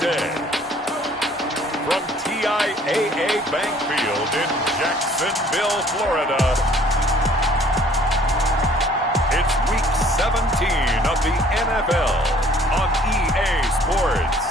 Tuesday. From TIAA Bank Field in Jacksonville, Florida, it's Week 17 of the NFL on EA Sports.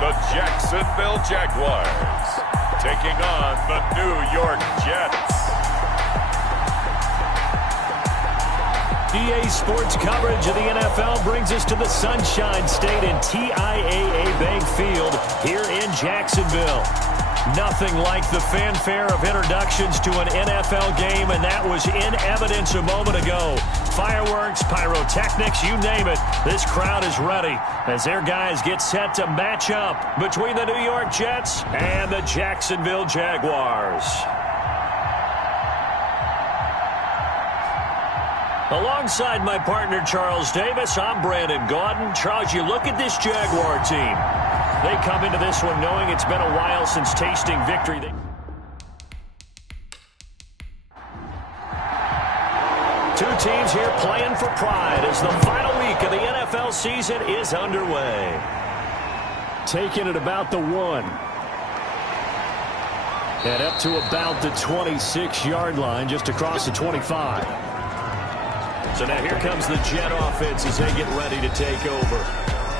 The Jacksonville Jaguars taking on the New York Jets. EA Sports coverage of the NFL brings us to the Sunshine State in TIAA Bank Field here in Jacksonville. Nothing like the fanfare of introductions to an NFL game, and that was in evidence a moment ago. Fireworks, pyrotechnics, you name it. This crowd is ready as their guys get set to match up between the New York Jets and the Jacksonville Jaguars. Alongside my partner, Charles Davis, I'm Brandon Gaudin. Charles, you look at this Jaguar team. They come into this one knowing it's been a while since tasting victory. Two teams here playing for pride as the final week of the NFL season is underway. Taking it about the 1. And up to about the 26-yard line, just across the 25. So now here comes the Jet offense as they get ready to take over.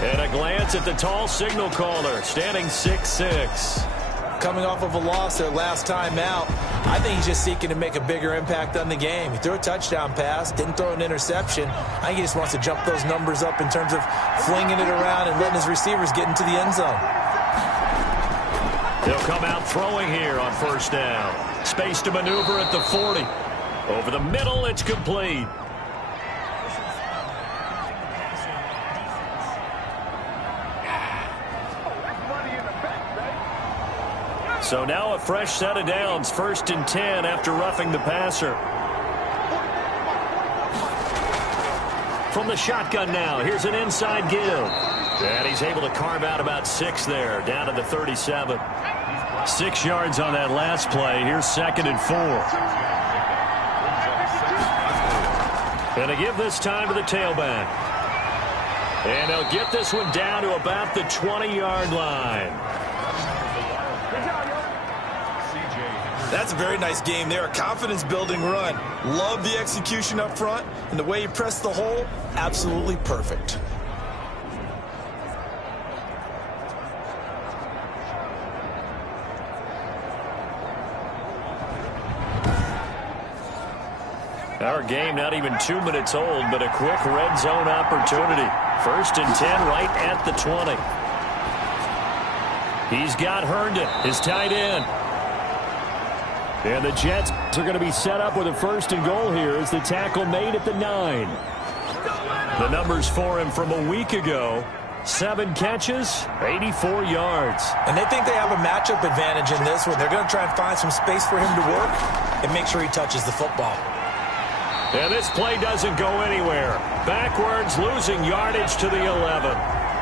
And a glance at the tall signal caller, standing 6'6". Coming off of a loss their last time out, I think he's just seeking to make a bigger impact on the game. He threw a touchdown pass, didn't throw an interception. I think he just wants to jump those numbers up in terms of flinging it around and letting his receivers get into the end zone. They'll come out throwing here on first down. Space to maneuver at the 40. Over the middle, it's complete. So now a fresh set of downs, 1st and 10 after roughing the passer. From the shotgun now, here's an inside give. And he's able to carve out about 6 there, down to the 37. 6 yards on that last play. Here's 2nd and 4. And to give this time to the tailback. And they'll get this one down to about the 20-yard line. That's a very nice game there. A confidence-building run. Love the execution up front. And the way he pressed the hole, absolutely perfect. Our game not even 2 minutes old, but a quick red zone opportunity. 1st and 10 right at the 20. He's got Herndon, his tight end. And the Jets are going to be set up with a 1st and goal here as the tackle made at the 9. The numbers for him from a week ago. 7 catches, 84 yards. And they think they have a matchup advantage in this one. They're going to try and find some space for him to work and make sure he touches the football. And this play doesn't go anywhere. Backwards, losing yardage to the 11.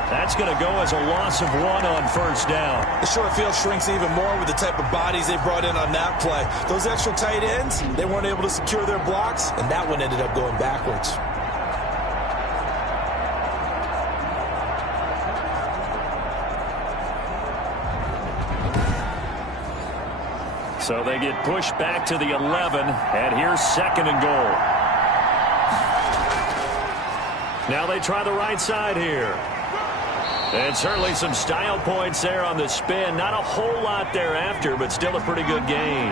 That's going to go as a loss of 1 on 1st down. The short field shrinks even more with the type of bodies they brought in on that play. Those extra tight ends, they weren't able to secure their blocks, and that one ended up going backwards. So they get pushed back to the 11, and here's 2nd and goal. Now they try the right side here. And certainly some style points there on the spin. Not a whole lot thereafter, but still a pretty good gain.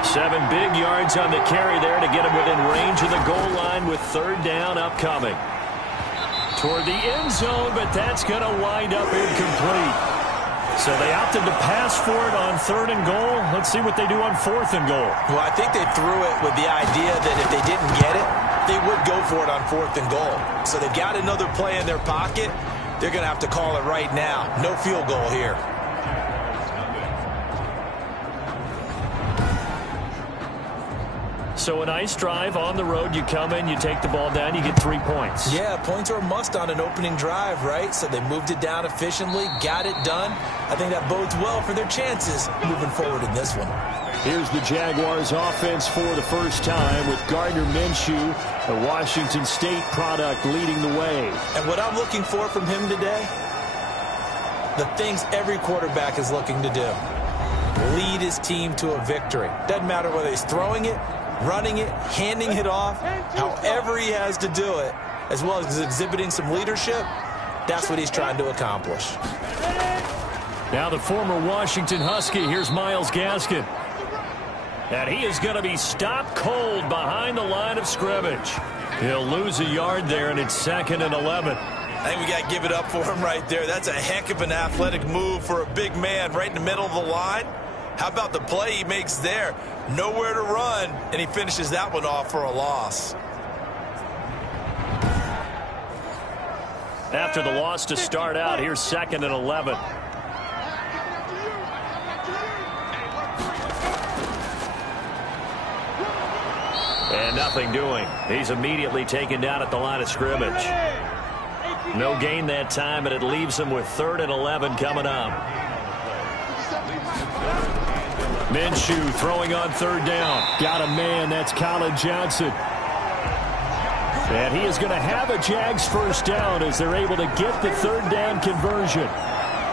7 big yards on the carry there to get him within range of the goal line with 3rd down upcoming. Toward the end zone, but that's going to wind up incomplete. So they opted to pass for it on 3rd and goal. Let's see what they do on 4th and goal. Well, I think they threw it with the idea that if they didn't get it, they would go for it on 4th and goal. So they've got another play in their pocket. They're going to have to call it right now. No field goal here. So a nice drive on the road. You come in, you take the ball down, you get 3 points. Yeah, points are a must on an opening drive, right? So they moved it down efficiently, got it done. I think that bodes well for their chances moving forward in this one. Here's the Jaguars offense for the first time with Gardner Minshew, the Washington State product, leading the way. And what I'm looking for from him today, the things every quarterback is looking to do. Lead his team to a victory. Doesn't matter whether he's throwing it, running it, handing it off, however he has to do it, as well as exhibiting some leadership, that's what he's trying to accomplish. Now the former Washington Husky, here's Myles Gaskin. And he is going to be stopped cold behind the line of scrimmage. He'll lose a yard there, and it's 2nd and 11. I think we got to give it up for him right there. That's a heck of an athletic move for a big man right in the middle of the line. How about the play he makes there? Nowhere to run, and he finishes that one off for a loss. After the loss to start out, here's 2nd and 11. And nothing doing. He's immediately taken down at the line of scrimmage. No gain that time, and it leaves him with 3rd and 11 coming up. Minshew throwing on 3rd down. Got a man. That's Colin Johnson. And he is going to have a Jags first down as they're able to get the 3rd down conversion.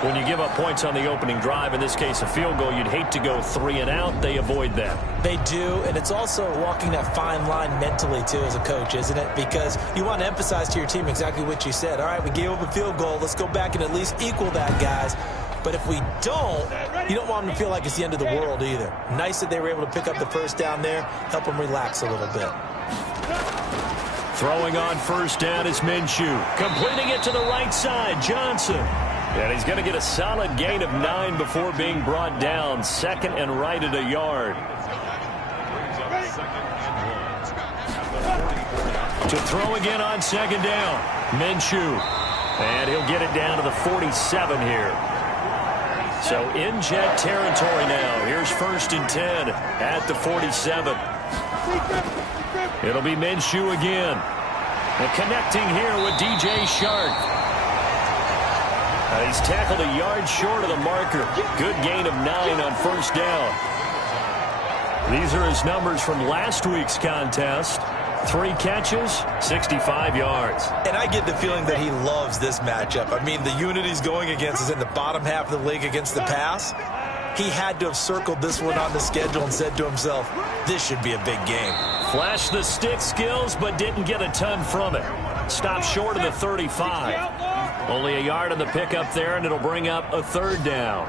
When you give up points on the opening drive, in this case a field goal, you'd hate to go 3 and out. They avoid that. They do, and it's also walking that fine line mentally, too, as a coach, isn't it? Because you want to emphasize to your team exactly what you said. All right, we gave up a field goal. Let's go back and at least equal that, guys. But if we don't, you don't want them to feel like it's the end of the world either. Nice that they were able to pick up the first down there, help them relax a little bit. Throwing on 1st down is Minshew. Completing it to the right side, Johnson. And he's going to get a solid gain of 9 before being brought down. 2nd and right at a yard. To throw again on 2nd down. Minshew. And he'll get it down to the 47 here. So in Jet territory now. Here's 1st and 10 at the 47. It'll be Minshew again. And connecting here with DJ Shark. He's tackled a yard short of the marker. Good gain of 9 on 1st down. These are his numbers from last week's contest. 3 catches, 65 yards. And I get the feeling that he loves this matchup. I mean, the unit he's going against is in the bottom half of the league against the pass. He had to have circled this one on the schedule and said to himself, this should be a big game. Flashed the stick skills, but didn't get a ton from it. Stopped short of the 35. Only a yard on the pickup there, and it'll bring up a 3rd down.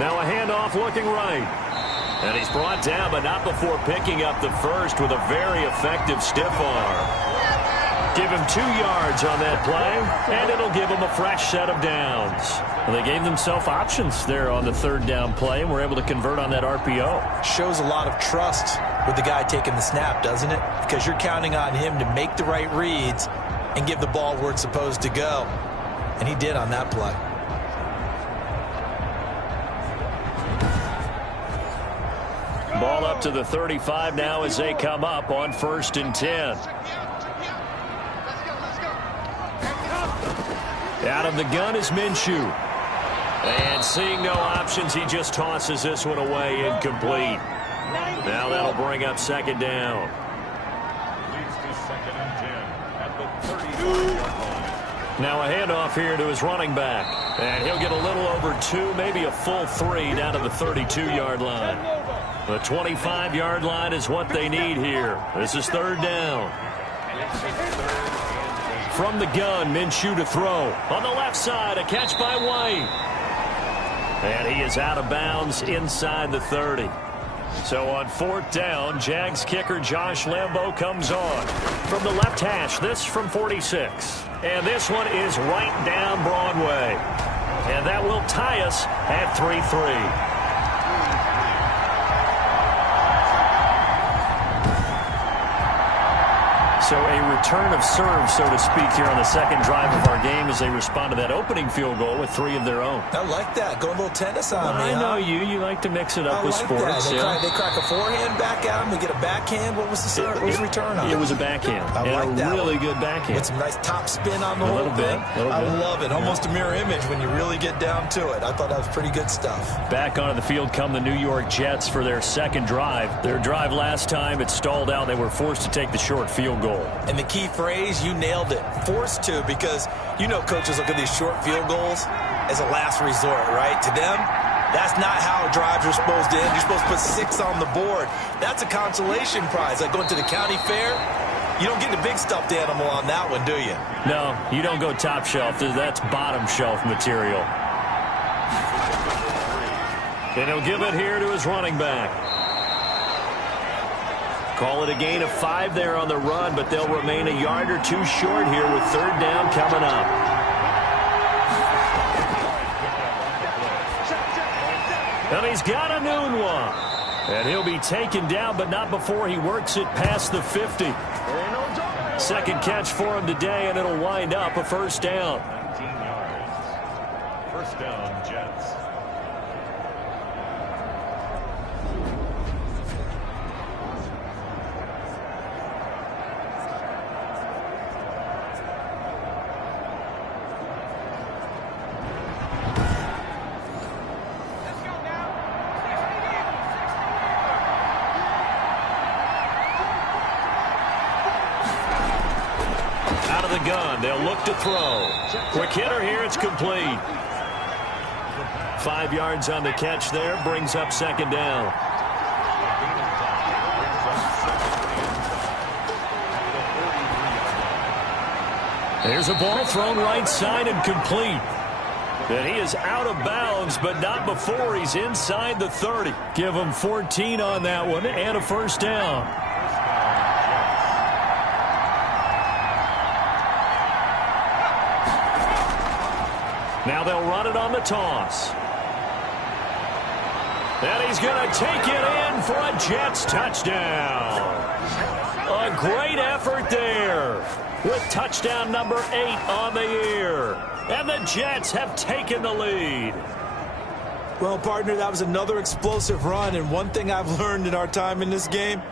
Now a handoff looking right. And he's brought down, but not before picking up the first with a very effective stiff arm. Give him 2 yards on that play, and it'll give him a fresh set of downs. Well, they gave themselves options there on the 3rd down play, and were able to convert on that RPO. Shows a lot of trust with the guy taking the snap, doesn't it? Because you're counting on him to make the right reads and give the ball where it's supposed to go. And he did on that play. Ball up to the 35 now as they come up on 1st and 10. Out of the gun is Minshew. And seeing no options, he just tosses this one away incomplete. Now that'll bring up 2nd down. Now a handoff here to his running back. And he'll get a little over 2, maybe a full 3 down to the 32-yard line. The 25-yard line is what they need here. This is 3rd down. From the gun, Minshew to throw. On the left side, a catch by White. And he is out of bounds inside the 30. So on 4th down, Jags kicker Josh Lambo comes on. From the left hash, this from 46. And this one is right down Broadway. And that will tie us at 3-3. So a return of serve, so to speak, here on the second drive of our game as they respond to that opening field goal with 3 of their own. I like that. Going a little tennis on me, I know huh? you like to mix it up with like sports. That. They crack a forehand back at him. They get a backhand. What was the return on? It was a backhand. I like that. Really good backhand. With some nice top spin on the whole thing. I love it. Almost a mirror image when you really get down to it. I thought that was pretty good stuff. Back onto the field come the New York Jets for their second drive. Their drive last time, it stalled out. They were forced to take the short field goal. And the key phrase, you nailed it. Forced to, because you know coaches look at these short field goals as a last resort, right? To them, that's not how drives are supposed to end. You're supposed to put 6 on the board. That's a consolation prize. Like going to the county fair, you don't get the big stuffed animal on that one, do you? No, you don't go top shelf. That's bottom shelf material. And he'll give it here to his running back. Call it a gain of 5 there on the run, but they'll remain a yard or 2 short here with third down coming up. And he's got a noon one. And he'll be taken down, but not before he works it past the 50. Second catch for him today, and it'll wind up a first down. 19 yards. First down, Jets. Gun. They'll look to throw. Quick hitter here. It's complete. 5 yards on the catch there. Brings up second down. There's a ball thrown right side and complete. And he is out of bounds, but not before he's inside the 30. Give him 14 on that one and a first down. Now they'll run it on the toss. And he's going to take it in for a Jets touchdown. A great effort there with touchdown number 8 on the year. And the Jets have taken the lead. Well, partner, that was another explosive run. And one thing I've learned in our time in this game,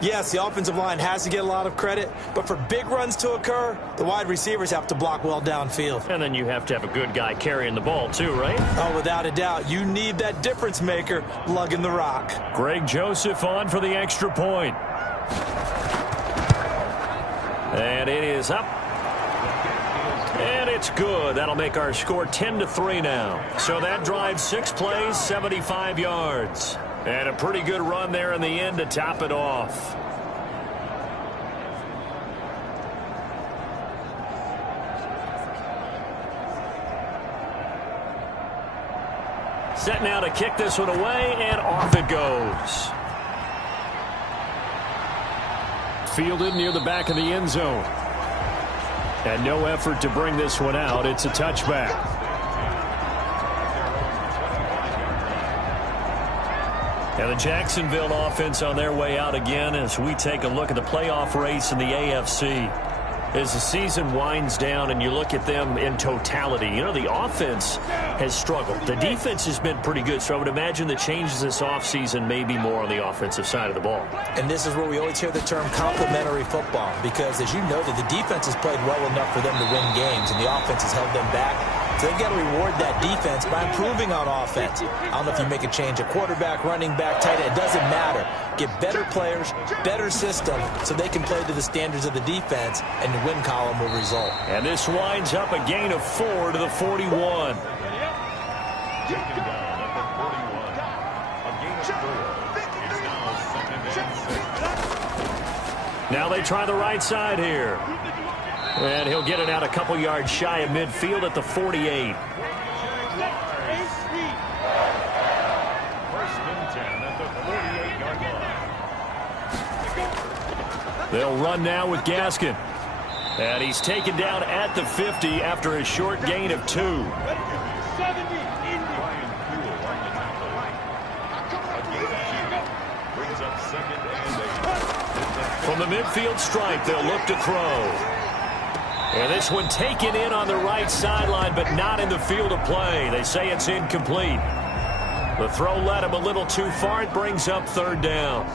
yes, the offensive line has to get a lot of credit, but for big runs to occur, the wide receivers have to block well downfield. And then you have to have a good guy carrying the ball too, right? Oh, without a doubt. You need that difference maker lugging the rock. Greg Joseph on for the extra point. And it is up. And it's good. That'll make our score 10-3 now. So that drives 6 plays, 75 yards. And a pretty good run there in the end to top it off. Set now to kick this one away, and off it goes. Fielded near the back of the end zone. And no effort to bring this one out. It's a touchback. And the Jacksonville offense on their way out again as we take a look at the playoff race in the AFC. As the season winds down and you look at them in totality, you know, the offense has struggled. The defense has been pretty good, so I would imagine the changes this offseason may be more on the offensive side of the ball. And this is where we always hear the term complementary football, because as you noted, the defense has played well enough for them to win games, and the offense has held them back. So they've got to reward that defense by improving on offense. I don't know if you make a change at quarterback, running back, tight end. It doesn't matter. Get better players, better system, so they can play to the standards of the defense, and the win column will result. And this winds up a gain of 4 to the 41. Taken down at the 41. A gain of 4. It's now 2nd and 6. Now they try the right side here. And he'll get it out a couple yards shy of midfield at the 48. First and 10 at the 48-yard line. They'll run now with Gaskin. And he's taken down at the 50 after a short gain of 2. From From the midfield stripe, they'll look to throw. And this one taken in on the right sideline, but not in the field of play. They say it's incomplete. The throw led him a little too far. It brings up third down.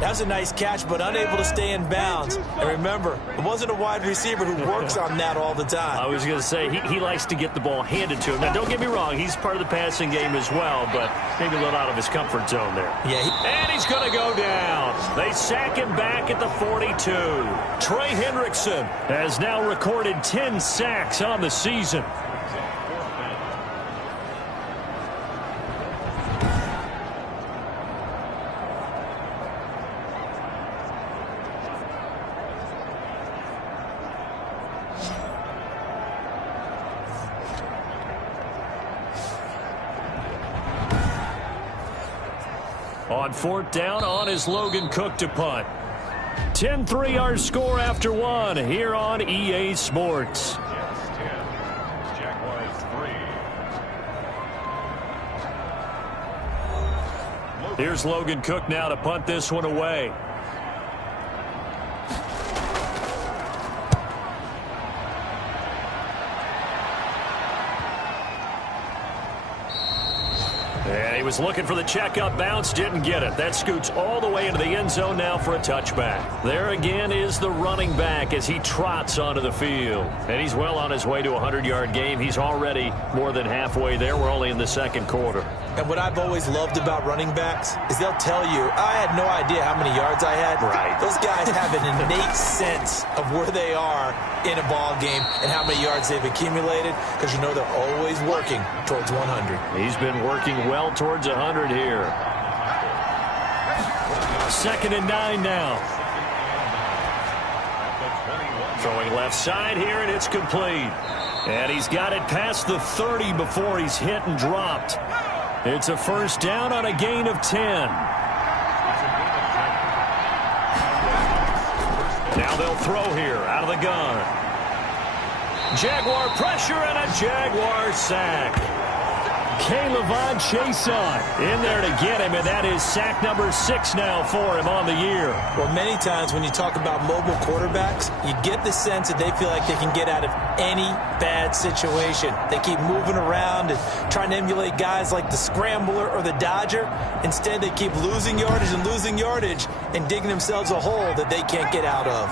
That was a nice catch, but unable to stay in bounds. And remember, it wasn't a wide receiver who works on that all the time. I was going to say, he likes to get the ball handed to him. Now, don't get me wrong, he's part of the passing game as well, but maybe a little out of his comfort zone there. Yeah. And he's going to go down. They sack him back at the 42. Trey Hendrickson has now recorded 10 sacks on the season. On fourth down, on is Logan Cook to punt. 10-3 our score after one here on EA Sports. Jaguars 3. Here's Logan Cook now to punt this one away. And he was looking for the checkup bounce, didn't get it. That scoots all the way into the end zone now for a touchback. There again is the running back as he trots onto the field. And he's well on his way to a 100-yard game. He's already more than halfway there. We're only in the second quarter. And what I've always loved about running backs is they'll tell you, I had no idea how many yards I had. Right. Those guys have an innate sense of where they are in a ball game and how many yards they've accumulated, because you know they're always working towards 100. He's been working well towards 100 here. 2nd and 9 now. Throwing left side here, and it's complete. And he's got it past the 30 before he's hit and dropped. It's a first down on a gain of 10. Now they'll throw here out of the gun. Jaguar pressure and a Jaguar sack. K'Lavon Chaisson in there to get him, and that is sack number 6 now for him on the year. Well, many times when you talk about mobile quarterbacks, you get the sense that they feel like they can get out of any bad situation. They keep moving around and trying to emulate guys like the Scrambler or the Dodger. Instead, they keep losing yardage and digging themselves a hole that they can't get out of.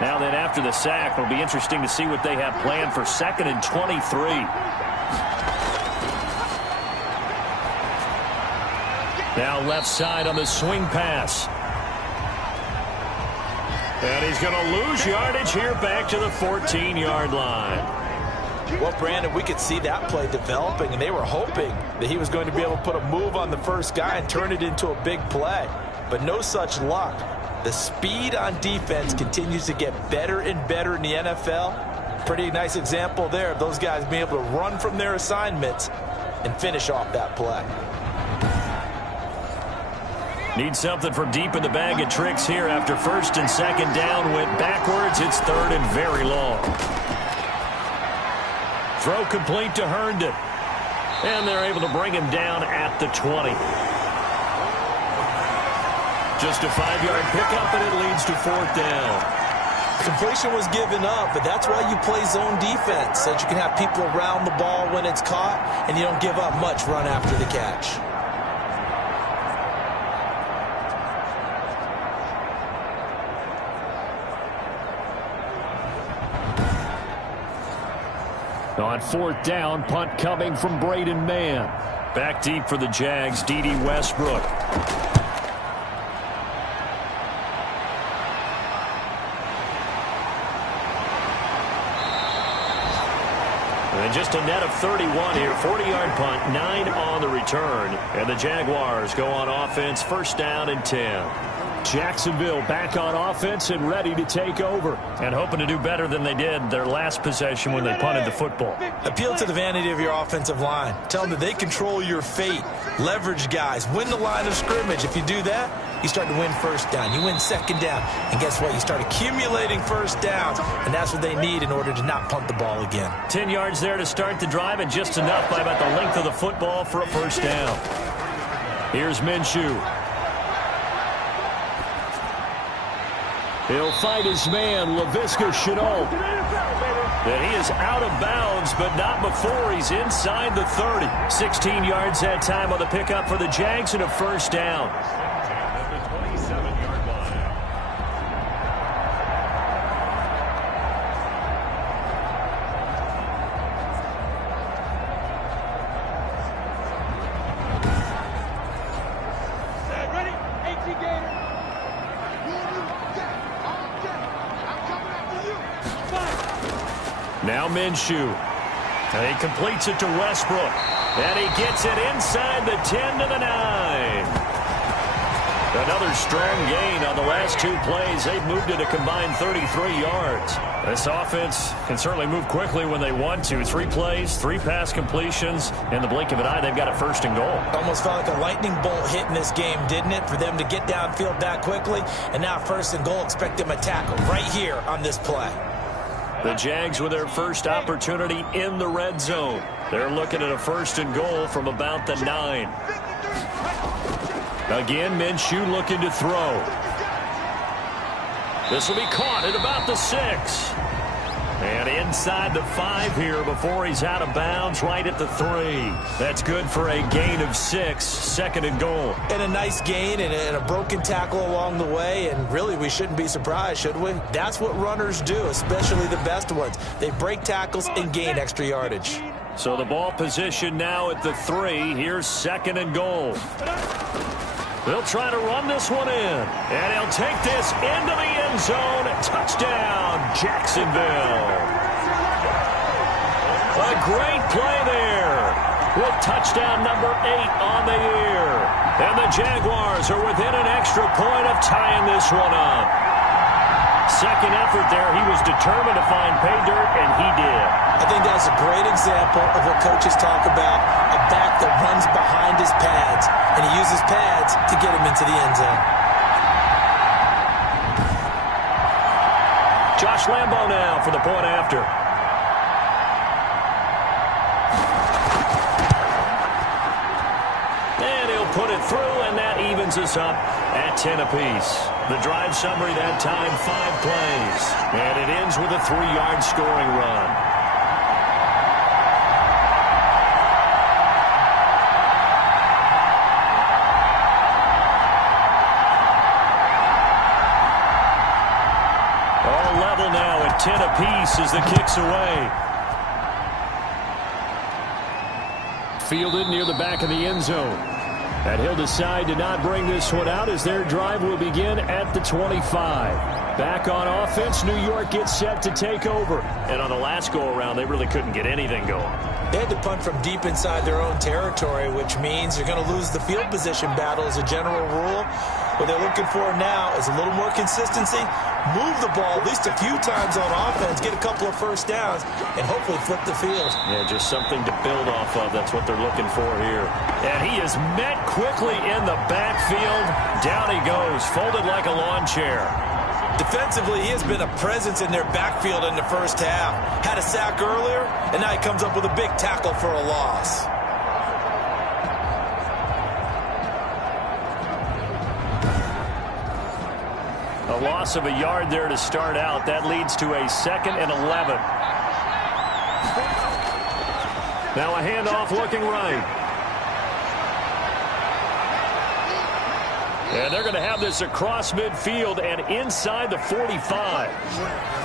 Now then, after the sack, it'll be interesting to see what they have planned for 2nd and 23. Now left side on the swing pass. And he's going to lose yardage here back to the 14-yard line. Well, Brandon, we could see that play developing, and they were hoping that he was going to be able to put a move on the first guy and turn it into a big play. But no such luck. The speed on defense continues to get better and better in the NFL. Pretty nice example there of those guys being able to run from their assignments and finish off that play. Need something from deep in the bag of tricks here after 1st and 2nd down went backwards. It's 3rd and very long. Throw complete to Herndon. And they're able to bring him down at the 20. Just a 5-yard pickup, and it leads to 4th down. Completion was given up, but that's why you play zone defense, so that you can have people around the ball when it's caught, and you don't give up much run after the catch. On 4th down, punt coming from Braden Mann. Back deep for the Jags, D.D. Westbrook. And just a net of 31 here, 40-yard punt, 9 on the return. And the Jaguars go on offense, 1st down and 10. Jacksonville back on offense and ready to take over. And hoping to do better than they did their last possession when they punted the football. Appeal to the vanity of your offensive line. Tell them that they control your fate. Leverage guys. Win the line of scrimmage. If you do that, you start to win 1st down. You win 2nd down. And guess what? You start accumulating 1st downs. And that's what they need in order to not punt the ball again. 10 yards there to start the drive, and just enough by about the length of the football for a 1st down. Here's Minshew. He'll fight his man, Laviska Shenault. And he is out of bounds, but not before he's inside the 30. 16 yards that time on the pickup for the Jags and a first down. At the 27-yard line. Now Minshew. And he completes it to Westbrook. And he gets it inside the 10 to the 9. Another strong gain on the last two plays. They've moved it a combined 33 yards. This offense can certainly move quickly when they want to. 3 plays, 3 pass completions. In the blink of an eye, they've got a first and goal. Almost felt like a lightning bolt hit in this game, didn't it? For them to get downfield that quickly. And now first and goal, expect them to tackle right here on this play. The Jags with their first opportunity in the red zone. They're looking at a first and goal from about the 9. Again, Minshew looking to throw. This will be caught at about the 6. And inside the 5 here before he's out of bounds right at the 3. That's good for a gain of 6, second and goal. And a nice gain and a broken tackle along the way. And really, we shouldn't be surprised, should we? That's what runners do, especially the best ones. They break tackles and gain extra yardage. So the ball position now at the 3. Here's second and goal. They'll try to run this one in. And he'll take this into the end zone. Touchdown, Jacksonville. A great play there with touchdown number 8 on the year. And the Jaguars are within an extra point of tying this one up. Second effort there, he was determined to find pay dirt, and he did. I think that's a great example of what coaches talk about, a back that runs behind his pads, and he uses pads to get him into the end zone. Josh Lambo now for the point after. And he'll put it through, and that evens us up at 10 apiece. The drive summary that time, 5 plays. And it ends with a 3-yard scoring run. All level now at 10 apiece as the kick's away. Fielded near the back of the end zone. And he'll decide to not bring this one out as their drive will begin at the 25. Back on offense, New York gets set to take over. And on the last go-around, they really couldn't get anything going. They had to punt from deep inside their own territory, which means they're going to lose the field position battle as a general rule. What they're looking for now is a little more consistency, move the ball at least a few times on offense, get a couple of first downs, and hopefully flip the field. Yeah, just something to build off of. That's what they're looking for here. And he is met quickly in the backfield. Down he goes, folded like a lawn chair. Defensively, he has been a presence in their backfield in the first half. Had a sack earlier, and now he comes up with a big tackle for a loss. A loss of a yard there to start out. That leads to a 2nd and 11. Now a handoff looking right. And they're going to have this across midfield and inside the 45.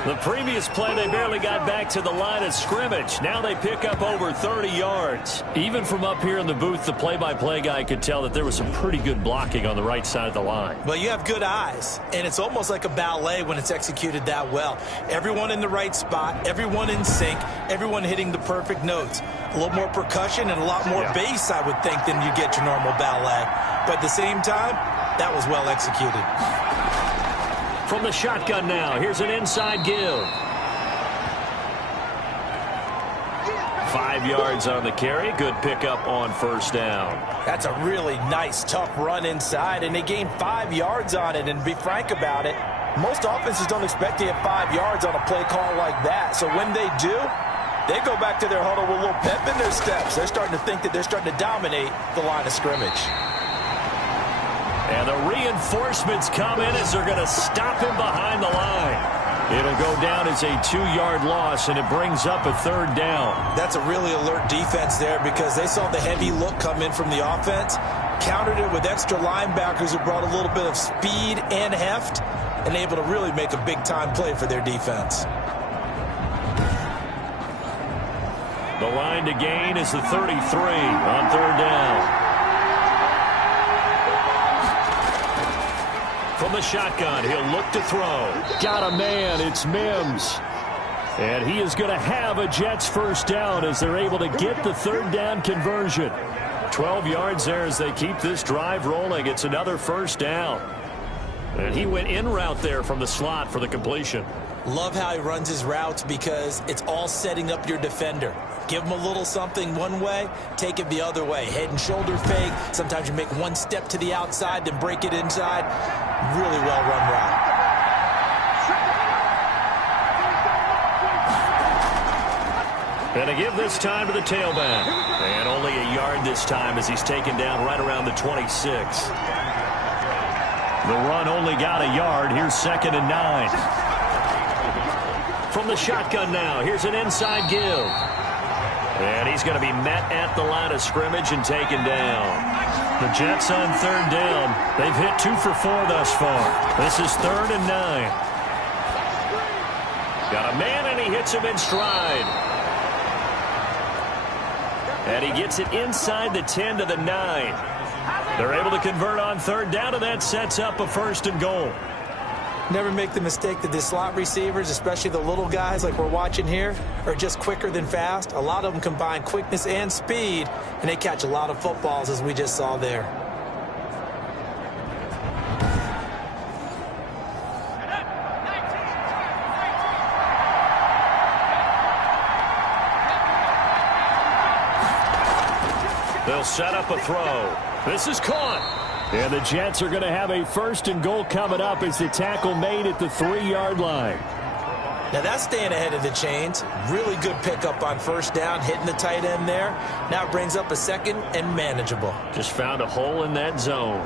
The previous play, they barely got back to the line of scrimmage. Now they pick up over 30 yards. Even from up here in the booth, the play-by-play guy could tell that there was some pretty good blocking on the right side of the line. Well, you have good eyes, and it's almost like a ballet when it's executed that well. Everyone in the right spot, everyone in sync, everyone hitting the perfect notes. A little more percussion and a lot more bass, I would think, than you get your normal ballet. But at the same time, that was well executed. From the shotgun now, here's an inside give. 5 yards on the carry. Good pickup on first down. That's a really nice, tough run inside, and they gained 5 yards on it. And to be frank about it, most offenses don't expect to get 5 yards on a play call like that. So when they do, they go back to their huddle with a little pep in their steps. They're starting to think that they're starting to dominate the line of scrimmage. And the reinforcements come in as they're going to stop him behind the line. It'll go down as a 2-yard loss, and it brings up a 3rd down. That's a really alert defense there because they saw the heavy look come in from the offense, countered it with extra linebackers who brought a little bit of speed and heft, and able to really make a big-time play for their defense. The line to gain is the 33 on 3rd down. From the shotgun, he'll look to throw. Got a man, it's Mims. And he is going to have a Jets 1st down as they're able to get the 3rd down conversion. 12 yards there as they keep this drive rolling. It's another 1st down. And he went in route there from the slot for the completion. Love how he runs his routes because it's all setting up your defender. Give him a little something one way, take it the other way. Head and shoulder fake. Sometimes you make one step to the outside, then break it inside. Really well run route. And to give this time to the tailback. And only a yard this time as he's taken down right around the 26. The run only got a yard. Here's 2nd and 9. From the shotgun now, here's an inside give. And he's going to be met at the line of scrimmage and taken down. The Jets on 3rd down. They've hit 2 for 4 thus far. This is 3rd and 9. Got a man, and he hits him in stride. And he gets it inside the 10 to the 9. They're able to convert on 3rd down, and that sets up a 1st and goal. Never make the mistake that the slot receivers, especially the little guys like we're watching here, are just quicker than fast. A lot of them combine quickness and speed, and they catch a lot of footballs, as we just saw there. They'll set up a throw. This is caught. And the Jets are going to have a 1st and goal coming up as the tackle made at the 3-yard line. Now that's staying ahead of the chains. Really good pickup on 1st down, hitting the tight end there. Now it brings up a 2nd and manageable. Just found a hole in that zone.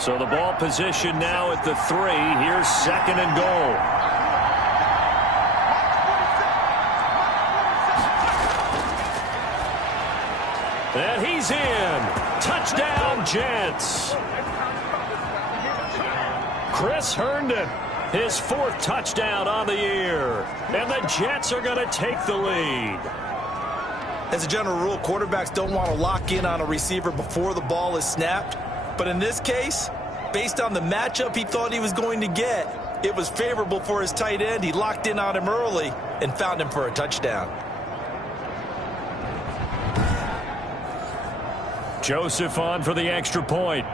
So the ball position now at the 3. Here's 2nd and goal. And he's in. Touchdown, Jets. Chris Herndon, his 4th touchdown on the year. And the Jets are going to take the lead. As a general rule, quarterbacks don't want to lock in on a receiver before the ball is snapped. But in this case, based on the matchup he thought he was going to get, it was favorable for his tight end. He locked in on him early and found him for a touchdown. Joseph on for the extra point.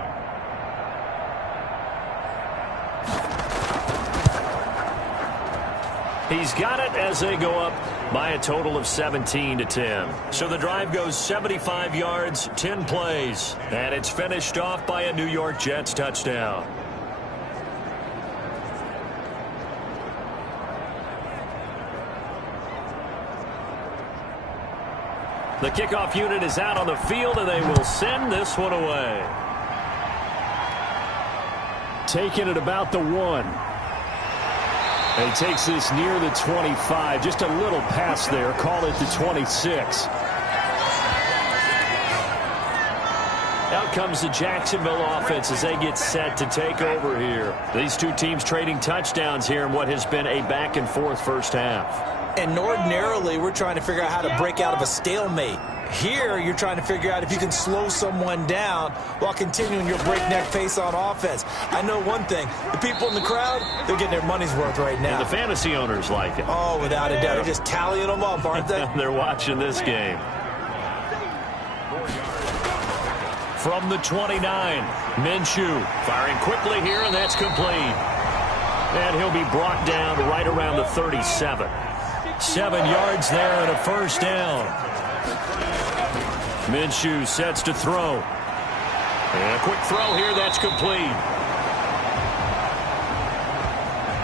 He's got it as they go up by a total of 17-10. So the drive goes 75 yards, 10 plays, and it's finished off by a New York Jets touchdown. The kickoff unit is out on the field, and they will send this one away. Taking it about the 1. And he takes this near the 25. Just a little pass there. Call it the 26. Out comes the Jacksonville offense as they get set to take over here. These two teams trading touchdowns here in what has been a back-and-forth first half. And ordinarily, we're trying to figure out how to break out of a stalemate. Here, you're trying to figure out if you can slow someone down while continuing your breakneck pace on offense. I know one thing. The people in the crowd, they're getting their money's worth right now. And the fantasy owners like it. Oh, without a doubt. They're just tallying them up, aren't they? They're watching this game. From the 29, Minshew firing quickly here, and that's complete. And he'll be brought down right around the 37. 7 yards there and a first down. Minshew sets to throw. And a quick throw here, that's complete.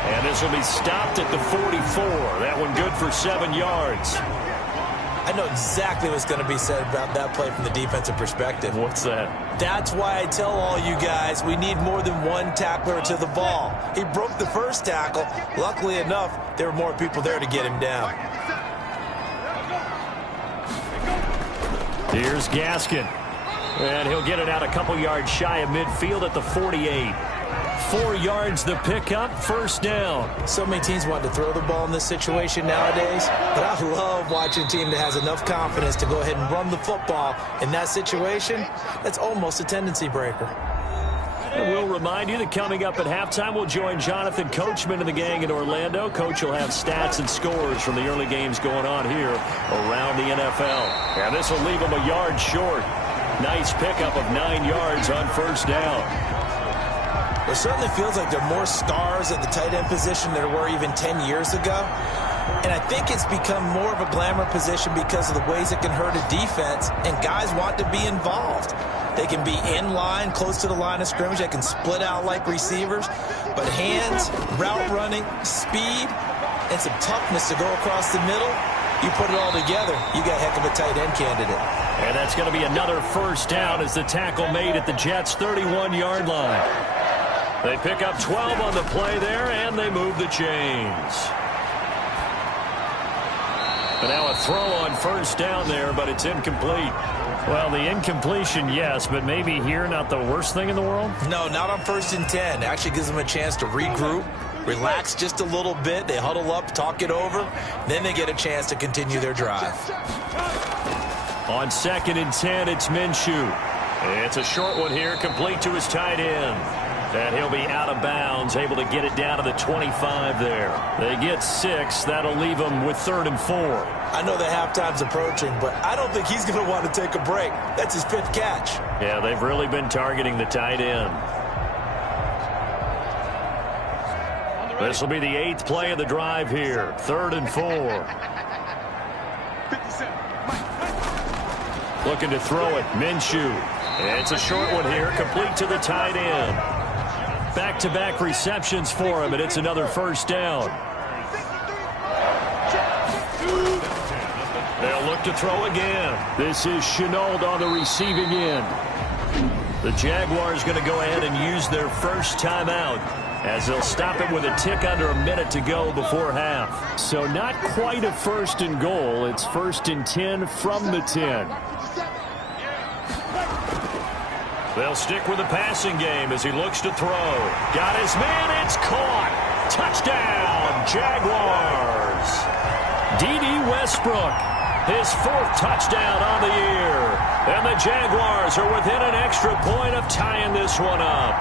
And this will be stopped at the 44. That one good for 7 yards. I know exactly what's going to be said about that play from the defensive perspective. What's that? That's why I tell all you guys we need more than one tackler to the ball. He broke the first tackle. Luckily enough, there were more people there to get him down. Here's Gaskin. And he'll get it out a couple yards shy of midfield at the 48. 4 yards the pickup, first down. So many teams want to throw the ball in this situation nowadays, but I love watching a team that has enough confidence to go ahead and run the football. In that situation, that's almost a tendency breaker. And we'll remind you that coming up at halftime, we'll join Jonathan Coachman and the gang in Orlando. Coach will have stats and scores from the early games going on here around the NFL. And this will leave them a yard short. Nice pickup of 9 yards on first down. It certainly feels like there are more stars at the tight end position than there were even 10 years ago. And I think it's become more of a glamour position because of the ways it can hurt a defense, and guys want to be involved. They can be in line, close to the line of scrimmage. They can split out like receivers. But hands, route running, speed, and some toughness to go across the middle, you put it all together, you got a heck of a tight end candidate. And that's going to be another first down as the tackle made at the Jets' 31-yard line. They pick up 12 on the play there, and they move the chains. But now a throw on first down there, but it's incomplete. Well, the incompletion, yes, but maybe here not the worst thing in the world? No, not on 1st and 10. It actually gives them a chance to regroup, relax just a little bit. They huddle up, talk it over. Then they get a chance to continue their drive. On 2nd and 10, it's Minshew. It's a short one here, complete to his tight end. And he'll be out of bounds, able to get it down to the 25 there. They get 6. That'll leave them with 3rd and 4. I know the halftime's approaching, but I don't think he's going to want to take a break. That's his 5th catch. Yeah, they've really been targeting the tight end. This will be the 8th play of the drive here. 3rd and 4. Looking to throw it. Minshew. It's a short one here, complete to the tight end. Back-to-back receptions for him, and it's another first down. They'll look to throw again. This is Shenault on the receiving end. The Jaguars going to go ahead and use their first timeout as they'll stop it with a tick under a minute to go before half. So not quite a 1st and goal. It's 1st and 10 from the 10. They'll stick with the passing game as he looks to throw. Got his man. It's caught. Touchdown, Jaguars. D.D. Westbrook, his 4th touchdown on the year. And the Jaguars are within an extra point of tying this one up.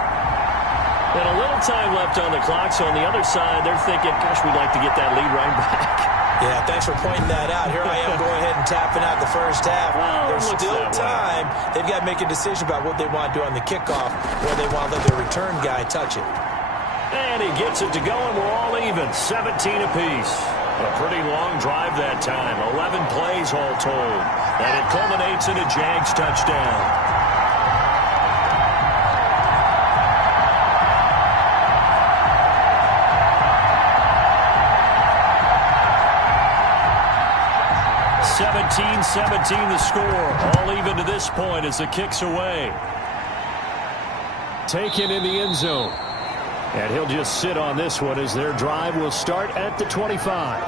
And a little time left on the clock, so on the other side, they're thinking, gosh, we'd like to get that lead right back. Yeah, thanks for pointing that out. Here I am going ahead and tapping out the first half. Well, there's still time. They've got to make a decision about what they want to do on the kickoff, or they want to let their return guy touch it. And he gets it to go, and we're all even, 17 apiece. A pretty long drive that time, 11 plays all told. And it culminates in a Jags touchdown. (17-17) the score. All even to this point as the kick's away. Taken in the end zone. And he'll just sit on this one as their drive will start at the 25.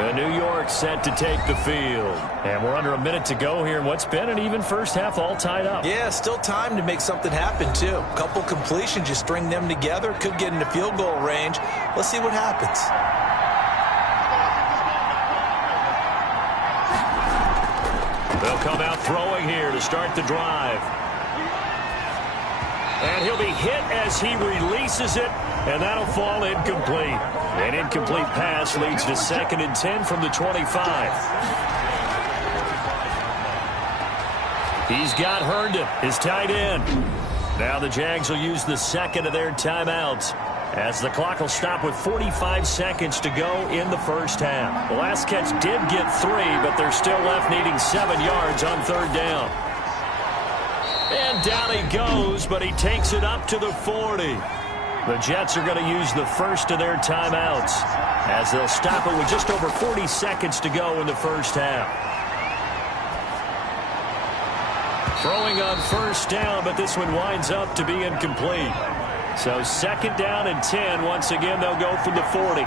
And New York set to take the field. And we're under a minute to go here in what's been an even first half, all tied up. Yeah, still time to make something happen, too. A couple completions, you string them together, could get into field goal range. Let's see what happens. They'll come out throwing here to start the drive. And he'll be hit as he releases it, and that'll fall incomplete. An incomplete pass leads to 2nd and 10 from the 25. He's got Herndon, his tight end. Now the Jags will use the 2nd of their timeouts as the clock will stop with 45 seconds to go in the first half. The last catch did get 3, but they're still left needing 7 yards on 3rd down. And down he goes, but he takes it up to the 40. The Jets are going to use the first of their timeouts. as they'll stop it with just over 40 seconds to go in the first half. Throwing on first down, but this one winds up to be incomplete. So second down and 10. Once again, they'll go from the 40.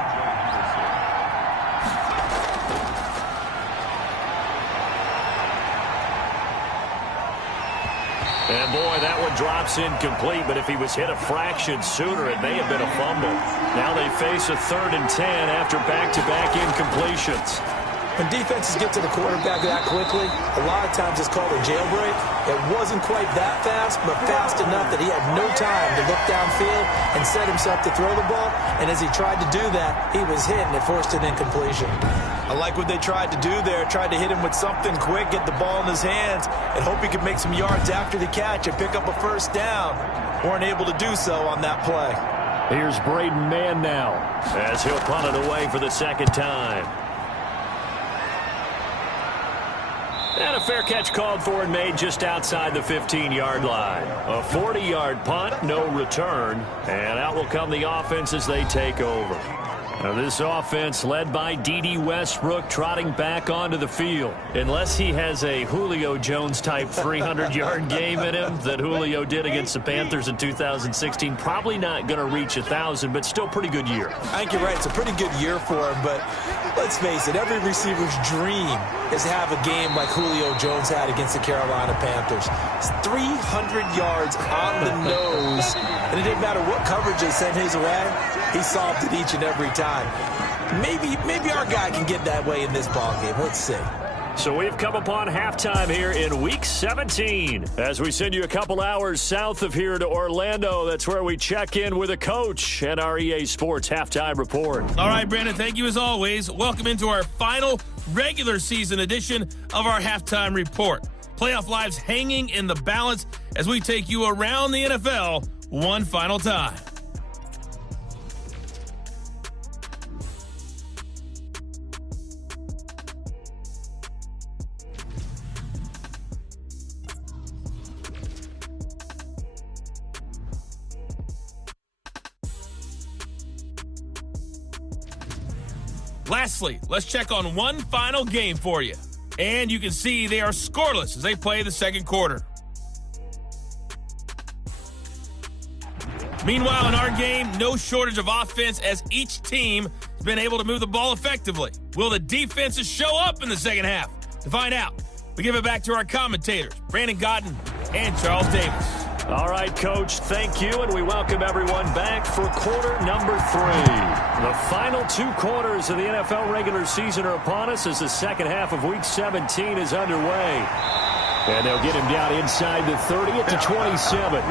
And boy, that one drops incomplete, but if he was hit a fraction sooner, it may have been a fumble. Now they face a 3rd and 10 after back-to-back incompletions. When defenses get to the quarterback that quickly, a lot of times it's called a jailbreak. It wasn't quite that fast, but fast enough that he had no time to look downfield and set himself to throw the ball. And as he tried to do that, he was hit, and it forced an incompletion. I like what they tried to do there. Tried to hit him with something quick, get the ball in his hands, and hope he could make some yards after the catch and pick up a first down. Weren't able to do so on that play. Here's Braden Mann now, as he'll punt it away for the second time. And a fair catch called for and made just outside the 15-yard line. A 40-yard punt, no return. And out will come the offense as they take over. Now this offense led by D.D. Westbrook trotting back onto the field. Unless he has a Julio Jones-type 300-yard game in him that Julio did against the Panthers in 2016, probably not going to reach 1,000, but still pretty good year. I think you're right. It's a pretty good year for him, but let's face it, every receiver's dream is to have a game like Julio Jones had against the Carolina Panthers. It's 300 yards on the nose, and it didn't matter what coverage they sent his way. He solved it each and every time. Maybe our guy can get that way in this ballgame. Let's see. So we've come upon halftime here in Week 17. As we send you a couple hours south of here to Orlando, that's where we check in with a coach at our EA Sports Halftime Report. All right, Brandon, thank you as always. Welcome into our final regular season edition of our Halftime Report. Playoff lives hanging in the balance as we take you around the NFL one final time. Lastly, let's check on one final game for you. And you can see they are scoreless as they play the second quarter. Meanwhile, in our game, no shortage of offense as each team has been able to move the ball effectively. Will the defenses show up in the second half? To find out, we give it back to our commentators, Brandon Godden and Charles Davis. All right, Coach, thank you, and we welcome everyone back for quarter number 3. The final 2 quarters of the NFL regular season are upon us as the second half of Week 17 is underway. And they'll get him down inside the 30 at the 27.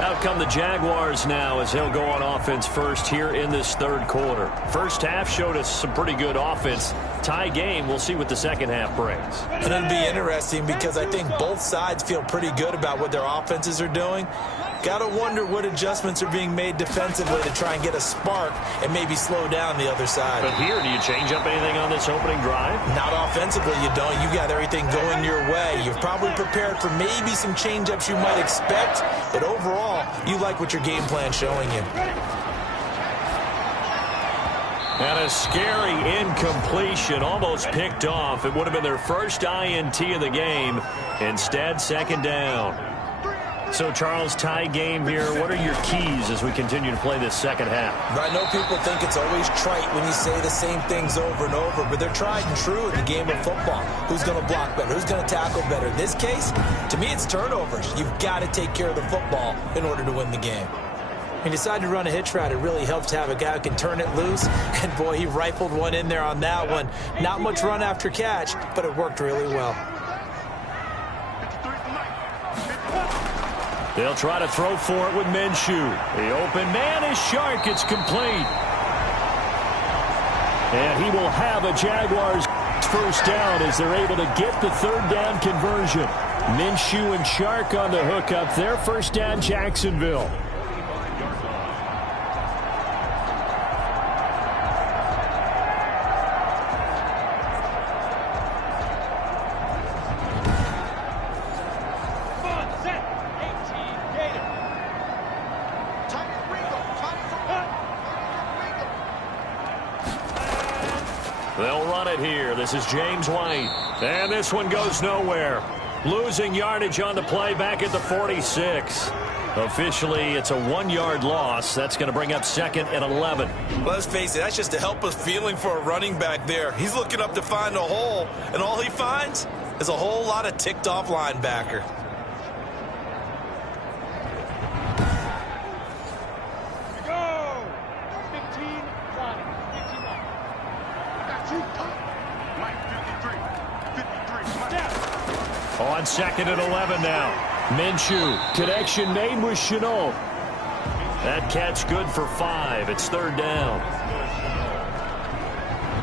Out come the Jaguars now as they'll go on offense first here in this third quarter. First half showed us some pretty good offense. Tie game, we'll see what the second half brings. And it'll be interesting because I think both sides feel pretty good about what their offenses are doing. Got to wonder what adjustments are being made defensively to try and get a spark and maybe slow down the other side. But here, do you change up anything on this opening drive? Not offensively, you don't. You got everything going your way. You've probably prepared for maybe some change-ups you might expect, but overall, you like what your game plan's showing you. And a scary incompletion, almost picked off. It would have been their first INT of the game. Instead, second down. So, Charles, tie game here. What are your keys as we continue to play this second half? I know people think it's always trite when you say the same things over and over, but they're tried and true in the game of football. Who's going to block better? Who's going to tackle better? In this case, to me, it's turnovers. You've got to take care of the football in order to win the game. He decided to run a hitch route. It really helps to have a guy who can turn it loose. And, boy, he rifled one in there on that one. Not much run after catch, but it worked really well. They'll try to throw for it with Minshew. The open man is Shark. It's complete. And he will have a Jaguars first down as they're able to get the third down conversion. Minshew and Shark on the hook up there. First down, Jacksonville. This is James White. And this one goes nowhere. Losing yardage on the play back at the 46. Officially, it's a 1-yard loss. That's going to bring up 2nd and 11. Let's face it, that's just a helpless feeling for a running back there. He's looking up to find a hole, and all he finds is a whole lot of ticked-off linebacker. On 2nd and 11 now. Minshew. Connection made with Chenault. That catch good for 5. It's 3rd down.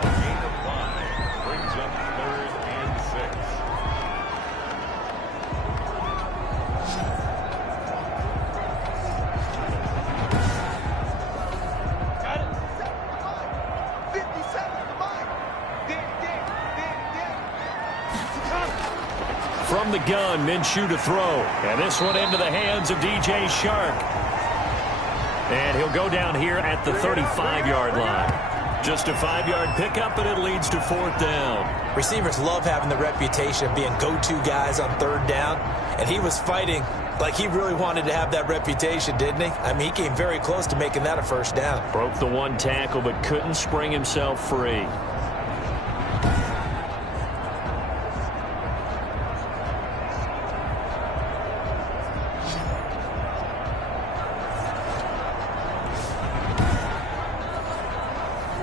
Gain of 5 brings up 3rd and 6. Got it. 57 combined. From the gun, Minshew to throw. And this one into the hands of DJ Shark. And he'll go down here at the 35-yard line. Just a 5-yard pickup, and it leads to 4th down. Receivers love having the reputation of being go-to guys on 3rd down. And he was fighting like he really wanted to have that reputation, didn't he? I mean, he came very close to making that a 1st down. Broke the 1 tackle, but couldn't spring himself free.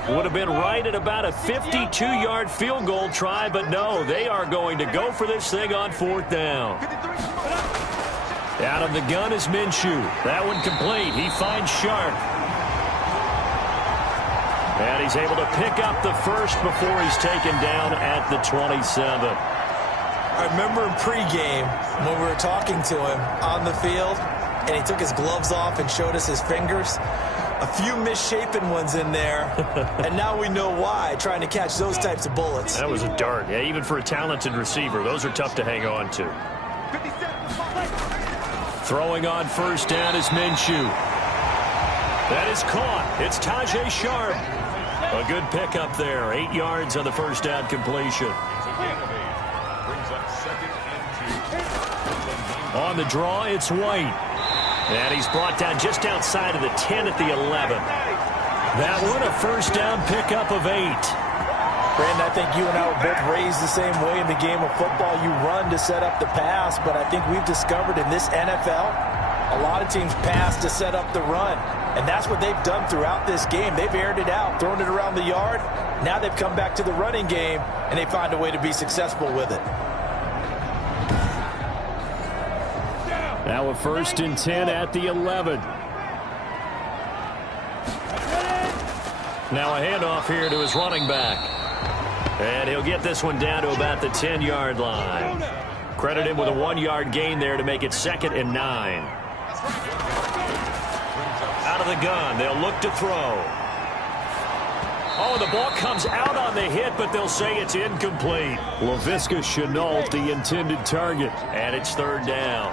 Would have been right at about a 52-yard field goal try, but no, they are going to go for this thing on 4th down. Out of the gun is Minshew. That one complete. He finds Shark. And he's able to pick up the 1st before he's taken down at the 27. I remember in pregame when we were talking to him on the field, and he took his gloves off and showed us his fingers. A few misshapen ones in there, and now we know why, trying to catch those types of bullets. That was a dart. Yeah, even for a talented receiver, those are tough to hang on to. Throwing on 1st down is Minshew. That is caught. It's Tajay Sharp. A good pickup there. 8 yards on the 1st down completion. Brings up 2nd and 2. On the draw, it's White. And he's brought down just outside of the 10 at the 11. That one, a 1st down pickup of 8. Brandon, I think you and I were both raised the same way in the game of football. You run to set up the pass, but I think we've discovered in this NFL, a lot of teams pass to set up the run. And that's what they've done throughout this game. They've aired it out, thrown it around the yard. Now they've come back to the running game, and they find a way to be successful with it. Now a 1st and 10 at the 11. Now a handoff here to his running back. And he'll get this one down to about the 10-yard line. Credit him with a 1-yard gain there to make it 2nd and 9. Out of the gun, they'll look to throw. Oh, the ball comes out on the hit, but they'll say it's incomplete. Laviska Shenault, the intended target. And it's 3rd down.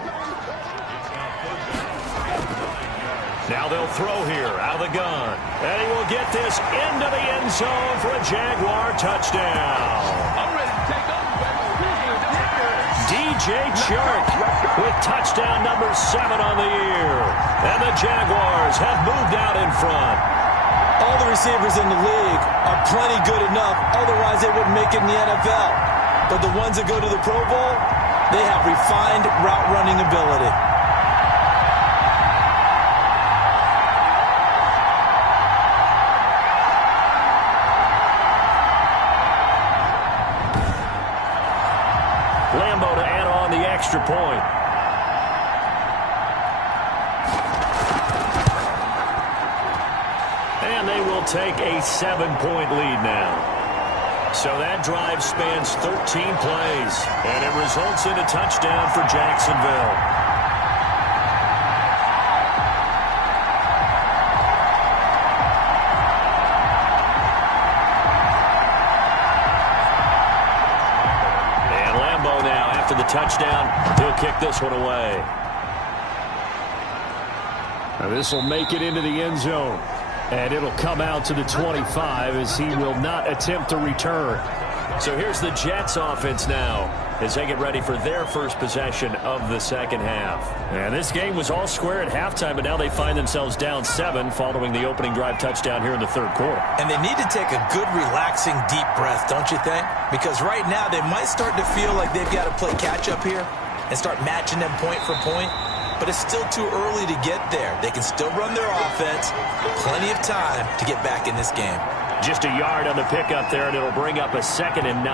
Now they'll throw here out of the gun. And he will get this into the end zone for a Jaguar touchdown. I'm ready to take over. DJ Chark with touchdown number 7 on the year. And the Jaguars have moved out in front. All the receivers in the league are plenty good enough. Otherwise, they wouldn't make it in the NFL. But the ones that go to the Pro Bowl, they have refined route running ability. Lambo to add on the extra point. And they will take a 7-point lead now. So that drive spans 13 plays, and it results in a touchdown for Jacksonville. The touchdown, he'll kick this one away. Now this will make it into the end zone, and it'll come out to the 25 as he will not attempt to return. So here's the Jets offense now as they get ready for their first possession of the second half. And this game was all square at halftime, but now they find themselves down 7 following the opening drive touchdown here in the third quarter. And they need to take a good, relaxing, deep breath, don't you think? Because right now they might start to feel like they've got to play catch-up here and start matching them point for point. But it's still too early to get there. They can still run their offense. Plenty of time to get back in this game. Just a yard on the pickup there, and it'll bring up a 2nd and 9.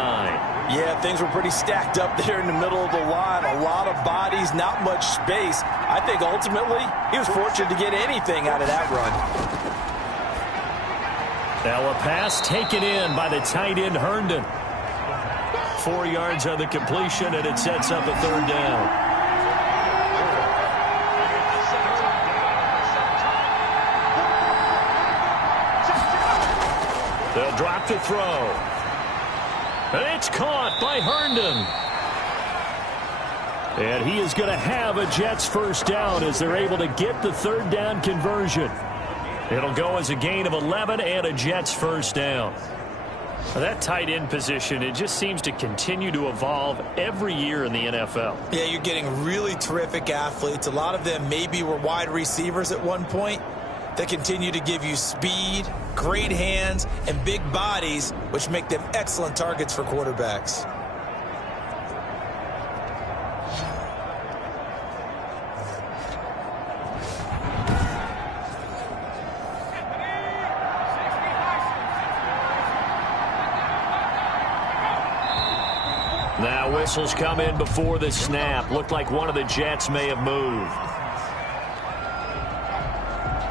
Yeah, things were pretty stacked up there in the middle of the line. A lot of bodies, not much space. I think ultimately he was fortunate to get anything out of that run. Now a pass taken in by the tight end Herndon. 4 yards on the completion, and it sets up a 3rd down. They'll drop to throw. And it's caught by Herndon. And he is going to have a Jets first down as they're able to get the 3rd down conversion. It'll go as a gain of 11 and a Jets first down. That tight end position, it just seems to continue to evolve every year in the NFL. Yeah, you're getting really terrific athletes. A lot of them maybe were wide receivers at one point. They continue to give you speed, great hands, and big bodies, which make them excellent targets for quarterbacks. Now whistles come in before the snap. Looked like one of the Jets may have moved.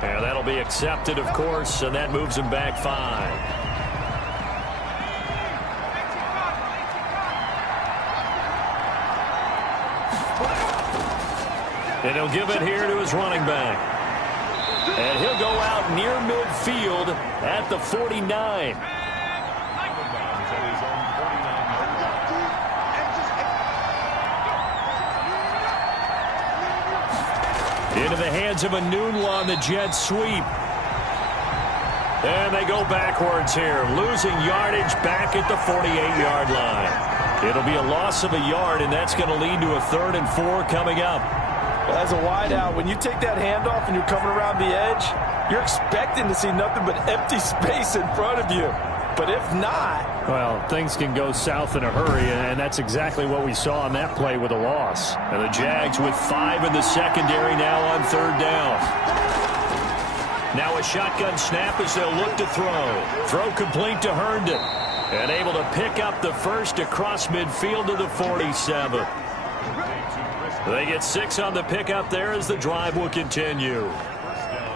And that'll be accepted, of course, and that moves him back 5. And he'll give it here to his running back. And he'll go out near midfield at the 49. Into the hands of Anunua on the Jets sweep. And they go backwards here, losing yardage back at the 48-yard line. It'll be a loss of a yard, and that's going to lead to a 3rd and 4 coming up. As a wideout, when you take that handoff and you're coming around the edge, you're expecting to see nothing but empty space in front of you. But if not... Well, things can go south in a hurry, and that's exactly what we saw on that play with a loss. And the Jags with 5 in the secondary now on 3rd down. Now a shotgun snap as they'll look to throw. Throw complete to Herndon. And able to pick up the first across midfield to the 47. They get 6 on the pickup there as the drive will continue.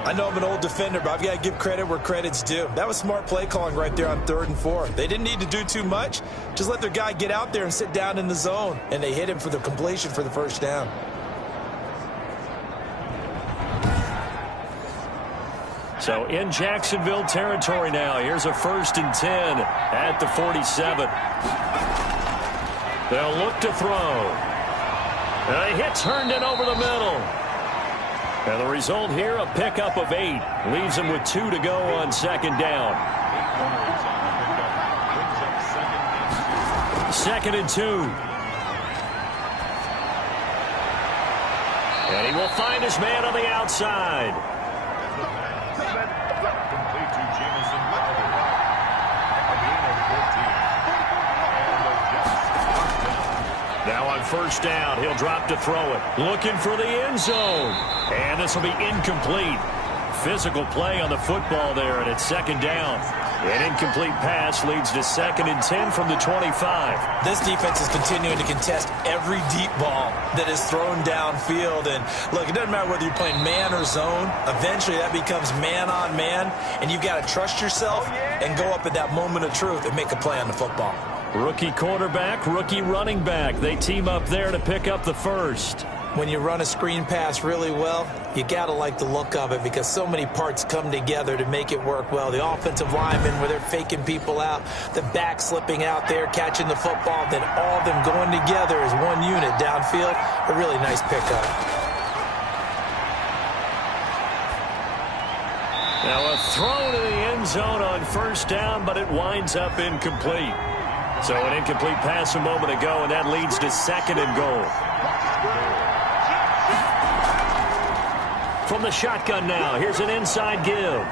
I know I'm an old defender, but I've got to give credit where credit's due. That was smart play calling right there on 3rd and 4. They didn't need to do too much. Just let their guy get out there and sit down in the zone. And they hit him for the completion for the first down. So in Jacksonville territory now. Here's a 1st and 10 at the 47. They'll look to throw. And he hits Herndon over the middle. And the result here, a pickup of 8. Leaves him with 2 to go on 2nd down. 2nd and 2. And he will find his man on the outside. Now on 1st down, he'll drop to throw it. Looking for the end zone. And this will be incomplete. Physical play on the football there, and it's 2nd down. An incomplete pass leads to 2nd and 10 from the 25. This defense is continuing to contest every deep ball that is thrown downfield. And look, it doesn't matter whether you're playing man or zone. Eventually that becomes man on man, and you've got to trust yourself and go up at that moment of truth and make a play on the football. Rookie quarterback, rookie running back. They team up there to pick up the first. When you run a screen pass really well, you got to like the look of it because so many parts come together to make it work well. The offensive linemen where they're faking people out, the back slipping out there, catching the football, then all of them going together as one unit downfield. A really nice pickup. Now a throw to the end zone on 1st down, but it winds up incomplete. So an incomplete pass a moment ago, and that leads to second and goal. From the shotgun now, here's an inside give.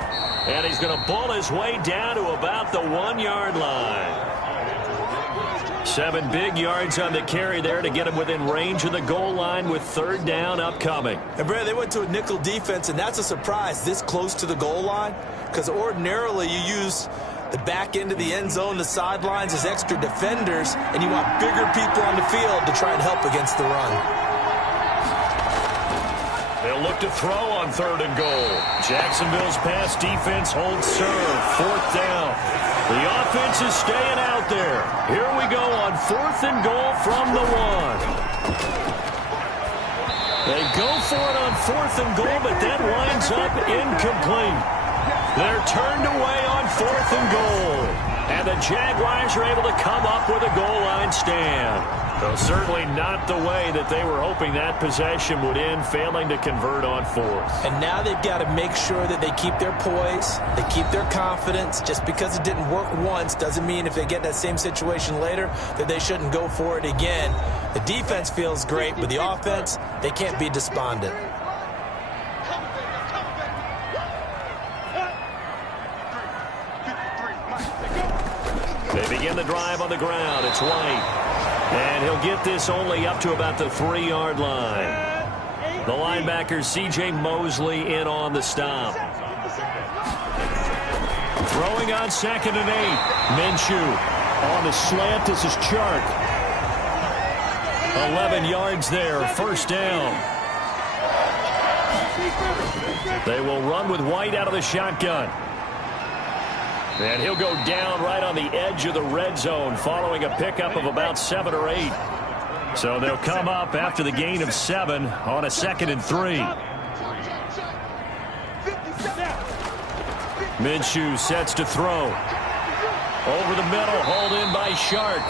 And he's going to ball his way down to about the 1-yard line. 7 big yards on the carry there to get him within range of the goal line with third down upcoming. And, Brad, they went to a nickel defense, and that's a surprise this close to the goal line, because ordinarily you use the back end of the end zone, the sidelines as extra defenders, and you want bigger people on the field to try and help against the run. They'll look to throw on third and goal. Jacksonville's pass defense holds serve. Fourth down. The offense is staying out there. Here we go on fourth and goal from the 1. They go for it on fourth and goal, but that winds up incomplete. They're turned away on fourth and goal. And the Jaguars are able to come up with a goal line stand. Though certainly not the way that they were hoping that possession would end, failing to convert on fourth. And now they've got to make sure that they keep their poise, they keep their confidence. Just because it didn't work once doesn't mean if they get that same situation later that they shouldn't go for it again. The defense feels great, but the offense, they can't be despondent. They begin the drive on the ground. It's White. And he'll get this only up to about the 3-yard line. The linebacker, C.J. Mosley, in on the stop. Throwing on 2nd and 8. Minshew on the slant. This is Chark. 11 yards there. First down. They will run with White out of the shotgun. And he'll go down right on the edge of the red zone following a pickup of about 7 or 8. So they'll come up after the gain of 7 on a 2nd and 3. Minshew sets to throw. Over the middle, hauled in by Shark.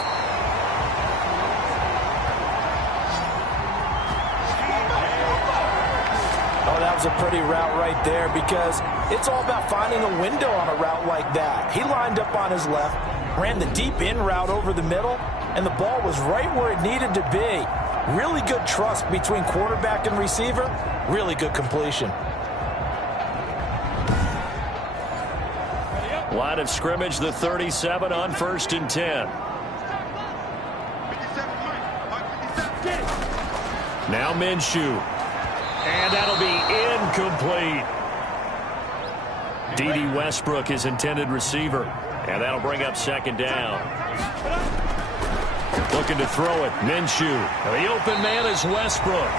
Oh, that was a pretty route right there, because it's all about finding a window on a route like that. He lined up on his left, ran the deep in route over the middle, and the ball was right where it needed to be. Really good trust between quarterback and receiver. Really good completion. Line of scrimmage, the 37 on 1st and 10. Now Minshew. And that'll be incomplete. D.D. Westbrook, his intended receiver. And that'll bring up 2nd down. Looking to throw it. Minshew. The open man is Westbrook.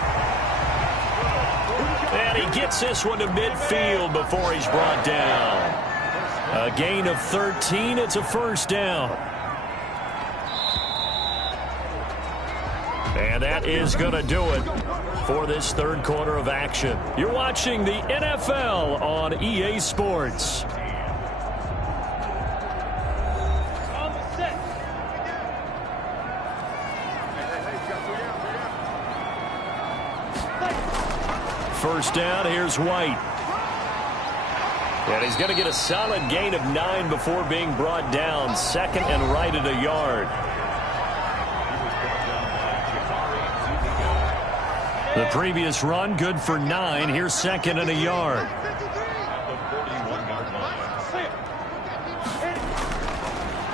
And he gets this one to midfield before he's brought down. A gain of 13. It's a first down. And that is going to do it for this third quarter of action. You're watching the NFL on EA Sports. First down, here's White. And he's going to get a solid gain of 9 before being brought down. 2nd and right at a yard. The previous run, good for 9. Here's 2nd and a yard.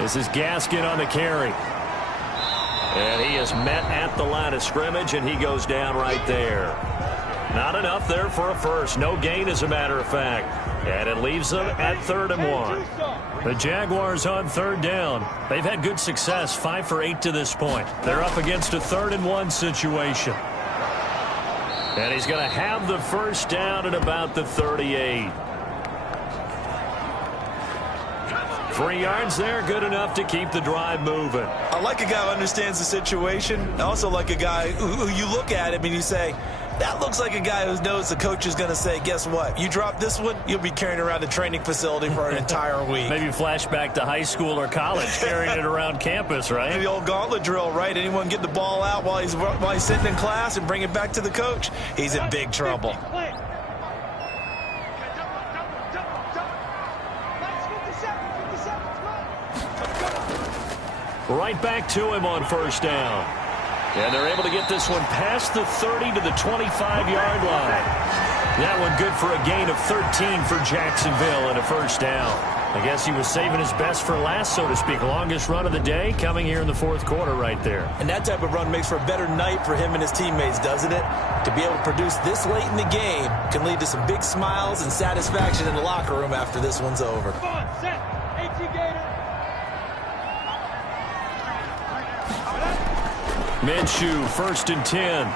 This is Gaskin on the carry. And he is met at the line of scrimmage, and he goes down right there. Not enough there for a first. No gain, as a matter of fact. And it leaves them at 3rd and 1. The Jaguars on 3rd down. They've had good success, 5 for 8 to this point. They're up against a 3rd and 1 situation. And he's going to have the first down at about the 38. 3 yards there, good enough to keep the drive moving. I like a guy who understands the situation. I also like a guy who you look at him and you say, that looks like a guy who knows the coach is going to say, guess what? You drop this one, you'll be carrying around a training facility for an entire week. Maybe flashback to high school or college, carrying it around campus, right? The old gauntlet drill, right? Anyone get the ball out while he's sitting in class and bring it back to the coach? He's in big trouble. Right back to him on first down. And they're able to get this one past the 30 to the 25-yard line. That one good for a gain of 13 for Jacksonville and a first down. I guess he was saving his best for last, so to speak. Longest run of the day coming here in the fourth quarter right there. And that type of run makes for a better night for him and his teammates, doesn't it? To be able to produce this late in the game can lead to some big smiles and satisfaction in the locker room after this one's over. Come on, set. AT Gator. Minshew, 1st and 10.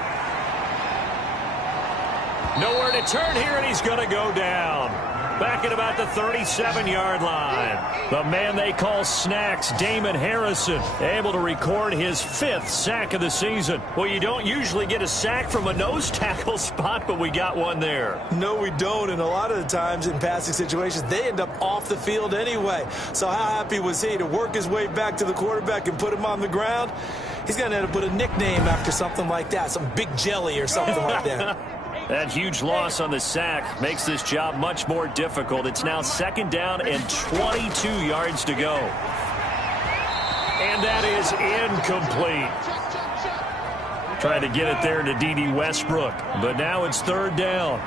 Nowhere to turn here, and he's going to go down. Back at about the 37-yard line. The man they call Snacks, Damon Harrison, able to record his 5th sack of the season. Well, you don't usually get a sack from a nose tackle spot, but we got one there. No, we don't, and a lot of the times in passing situations, they end up off the field anyway. So how happy was he to work his way back to the quarterback and put him on the ground? He's going to end up with a nickname after something like that, some Big Jelly or something like that. That huge loss on the sack makes this job much more difficult. It's now 2nd down and 22 yards to go. And that is incomplete. Trying to get it there to D.D. Westbrook, but now it's 3rd down.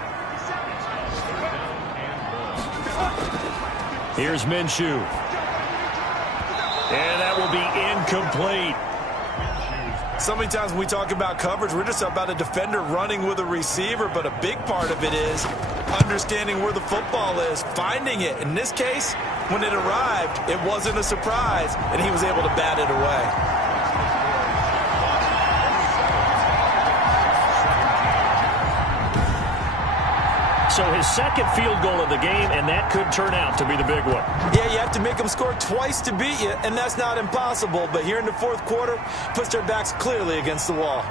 Here's Minshew. And that will be incomplete. So many times when we talk about coverage, we're just about a defender running with a receiver, but a big part of it is understanding where the football is, finding it. In this case, when it arrived, it wasn't a surprise, and he was able to bat it away. So his 2nd field goal of the game, and that could turn out to be the big one. Yeah, you have to make them score twice to beat you, and that's not impossible. But here in the 4th quarter, puts their backs clearly against the wall.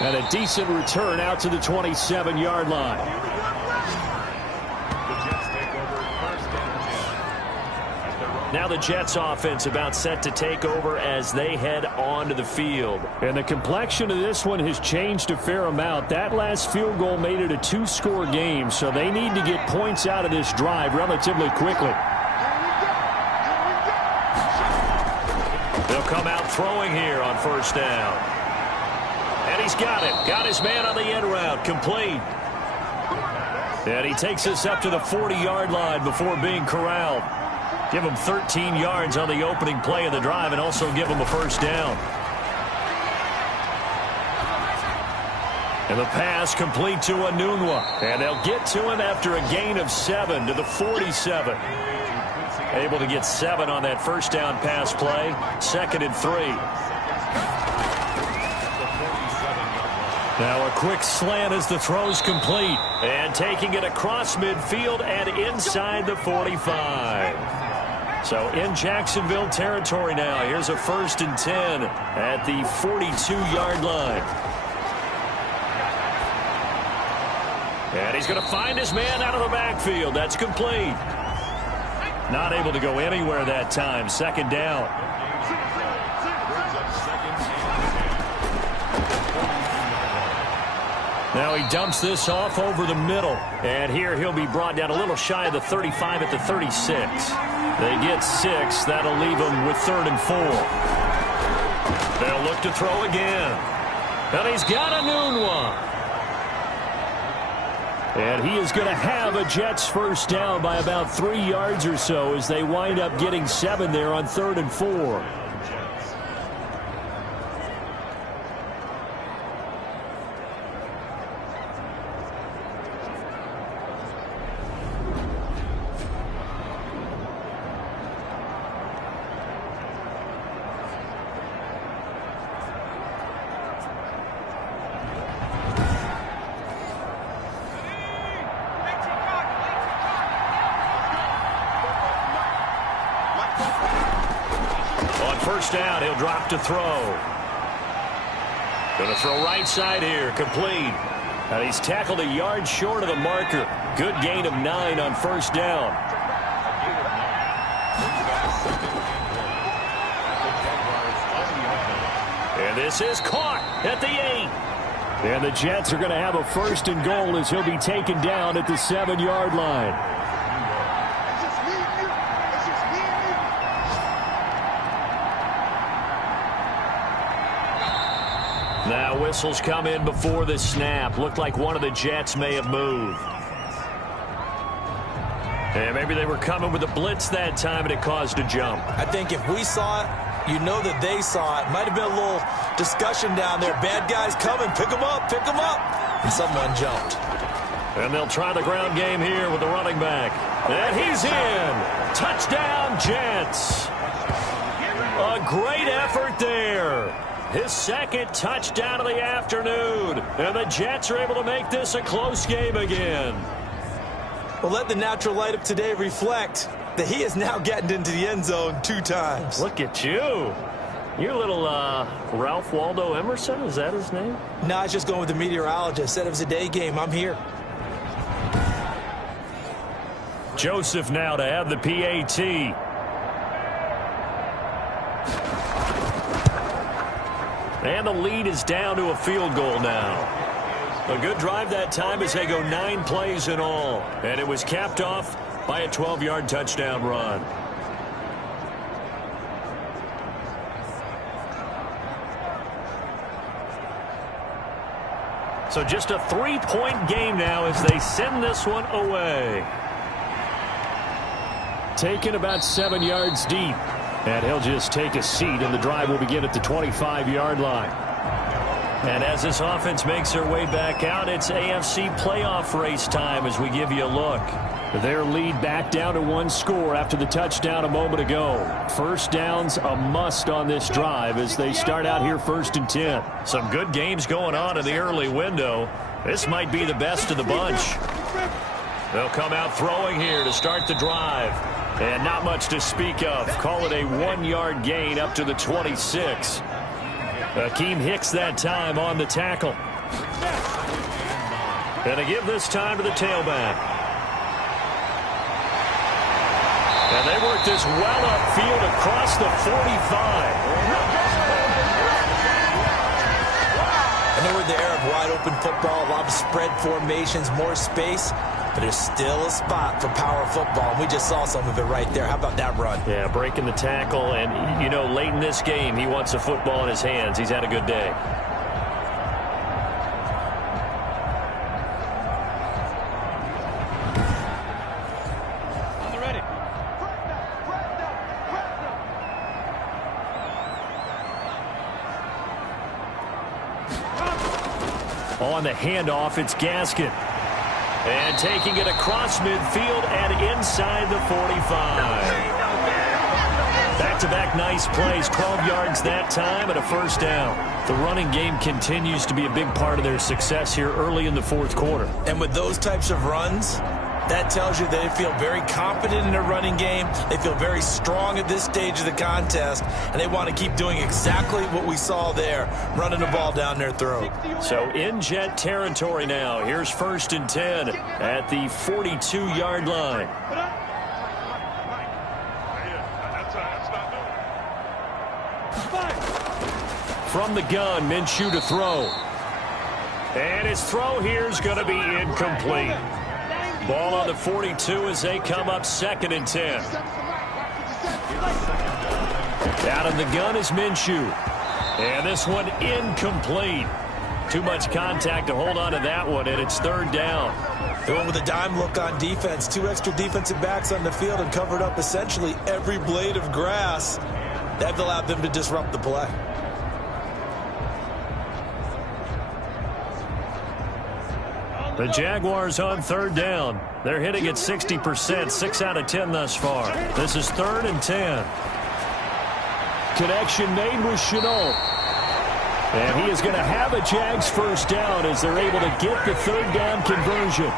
And a decent return out to the 27-yard line. Now the Jets offense about set to take over as they head onto the field. And the complexion of this one has changed a fair amount. That last field goal made it a 2-score game, so they need to get points out of this drive relatively quickly. They'll come out throwing here on first down. And he's got it. Got his man on the end route. Complete. And he takes us up to the 40-yard line before being corralled. Give him 13 yards on the opening play of the drive and also give him a first down. And the pass complete to Enunwa. And they'll get to him after a gain of 7 to the 47. Able to get 7 on that first down pass play. 2nd and 3. Now a quick slant as the throw's complete. And taking it across midfield and inside the 45. So in Jacksonville territory now. Here's a 1st and 10 at the 42-yard line. And he's going to find his man out of the backfield. That's complete. Not able to go anywhere that time. 2nd down. Now he dumps this off over the middle. And here he'll be brought down a little shy of the 35 at the 36. They get 6. That'll leave them with 3rd and 4. They'll look to throw again. And he's got Enunwa. And he is going to have a Jets first down by about 3 yards or so as they wind up getting 7 there on 3rd and 4. Down, he'll drop to throw. Going to throw right side here, complete. And he's tackled a yard short of the marker. Good gain of 9 on first down. And this is caught at the 8. And the Jets are going to have a 1st and goal as he'll be taken down at the 7-yard line. Now whistles come in before the snap. Looked like one of the Jets may have moved. And maybe they were coming with a blitz that time and it caused a jump. I think if we saw it, you know that they saw it. Might have been a little discussion down there. Bad guys coming. Pick them up. Pick them up. And someone jumped. And they'll try the ground game here with the running back. And he's in. Touchdown, Jets. A great effort there. His second touchdown of the afternoon. And the Jets are able to make this a close game again. Well, let the natural light of today reflect that he is now getting into the end zone 2 times. Look at you. You're a little Ralph Waldo Emerson. Is that his name? No, I was just going with the meteorologist. Said it was a day game. I'm here. Joseph now to have the PAT. And the lead is down to a field goal now. A good drive that time as they go 9 plays in all. And it was capped off by a 12-yard touchdown run. So just a 3-point game now as they send this one away. Taken about 7 yards deep. And he'll just take a seat, and the drive will begin at the 25-yard line. And as this offense makes their way back out, it's AFC playoff race time as we give you a look. Their lead back down to 1 score after the touchdown a moment ago. First down's a must on this drive as they start out here 1st and 10. Some good games going on in the early window. This might be the best of the bunch. They'll come out throwing here to start the drive. And not much to speak of. Call it a 1-yard gain up to the 26. Akeem Hicks that time on the tackle. And they give this time to the tailback. And they work this well upfield across the 45. I know we're in the era of wide-open football, a lot of spread formations, more space. But there's still a spot for power football, and we just saw some of it right there. How about that run? Yeah, breaking the tackle, and, you know, late in this game, he wants a football in his hands. He's had a good day. On the ready. On the handoff, it's Gaskin. And taking it across midfield and inside the 45. Back-to-back nice plays, 12 yards that time and a first down. The running game continues to be a big part of their success here early in the 4th quarter. And with those types of runs, that tells you they feel very confident in their running game. They feel very strong at this stage of the contest, and they want to keep doing exactly what we saw there, running the ball down their throat. So in Jet territory now. Here's 1st and 10 at the 42-yard line. From the gun, Minshew to throw. And his throw here is going to be incomplete. Ball on the 42 as they come up 2nd and 10. Out of the gun is Minshew. And this one incomplete. Too much contact to hold on to that one, and it's 3rd down. They went with a dime look on defense. 2 extra defensive backs on the field and covered up essentially every blade of grass. That allowed them to disrupt the play. The Jaguars on 3rd down. They're hitting at 60%, 6 out of 10 thus far. This is 3rd and 10. Connection made with Chenault. And he is going to have a Jags first down as they're able to get the 3rd down conversion.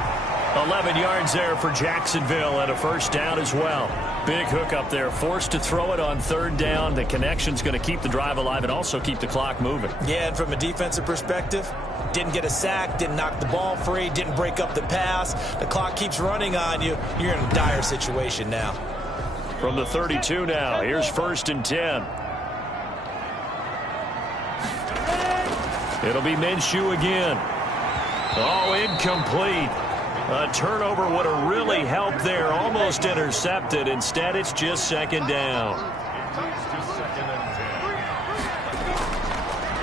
11 yards there for Jacksonville and a first down as well. Big hook up there, forced to throw it on 3rd down. The connection's going to keep the drive alive and also keep the clock moving. Yeah, and from a defensive perspective, didn't get a sack, didn't knock the ball free, didn't break up the pass. The clock keeps running on you. You're in a dire situation now. From the 32 now, here's 1st and 10. It'll be Minshew again. Oh, incomplete. A turnover would have really helped there. Almost intercepted. Instead, it's just 2nd down.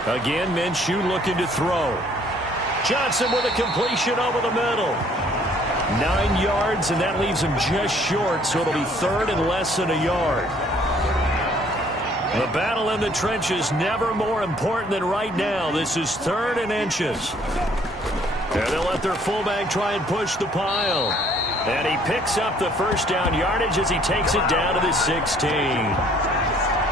Again, Minshew looking to throw. Johnson with a completion over the middle. 9 yards, and that leaves him just short, so it'll be third and less than a yard. The battle in the trenches never more important than right now. This is third and inches. And they'll let their fullback try and push the pile. And he picks up the first down yardage as he takes it down to the 16.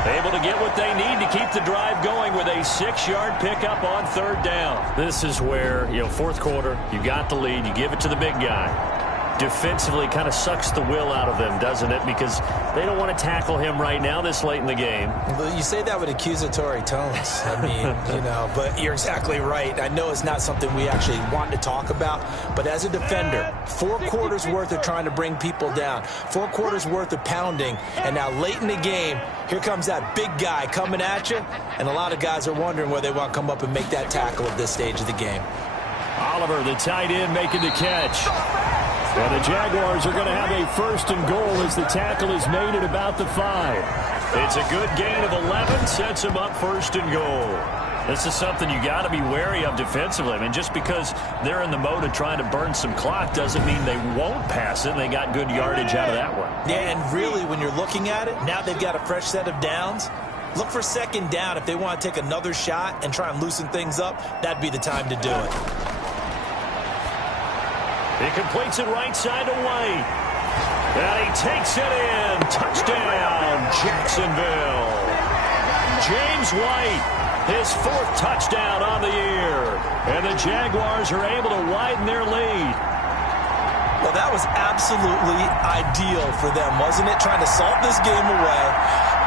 Able to get what they need to keep the drive going with a 6-yard pickup on third down. This is where, fourth quarter, you got the lead, you give it to the big guy. Defensively kind of sucks the will out of them, doesn't it? Because they don't want to tackle him right now this late in the game. Well, you say that with accusatory tones. I mean, but you're exactly right. I know it's not something we actually want to talk about, but as a defender, 4 quarters worth of trying to bring people down, 4 quarters worth of pounding, and now late in the game, here comes that big guy coming at you, and a lot of guys are wondering where they want to come up and make that tackle at this stage of the game. Oliver, the tight end, making the catch. And the Jaguars are going to have a first and goal as the tackle is made at about the 5. It's a good gain of 11, sets them up first and goal. This is something you got to be wary of defensively. I mean, just because they're in the mode of trying to burn some clock doesn't mean they won't pass it. They got good yardage out of that one. Yeah, and really, when you're looking at it, now they've got a fresh set of downs. Look for second down. If they want to take another shot and try and loosen things up, that'd be the time to do it. He completes it right side to White. And he takes it in. Touchdown, Jacksonville. James White, his 4th touchdown on the year. And the Jaguars are able to widen their lead. Well, that was absolutely ideal for them, wasn't it? Trying to salt this game away.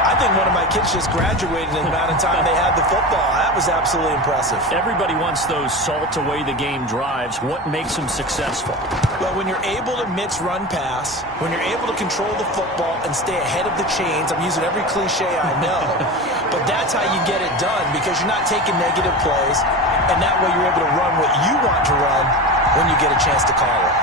I think one of my kids just graduated in the amount of time they had the football. That was absolutely impressive. Everybody wants those salt-away-the-game drives. What makes them successful? Well, when you're able to mix run pass, when you're able to control the football and stay ahead of the chains, I'm using every cliche I know, but that's how you get it done because you're not taking negative plays, and that way you're able to run what you want to run when you get a chance to call it.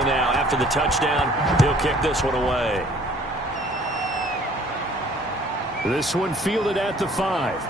Now, after the touchdown, he'll kick this one away. This one fielded at the 5.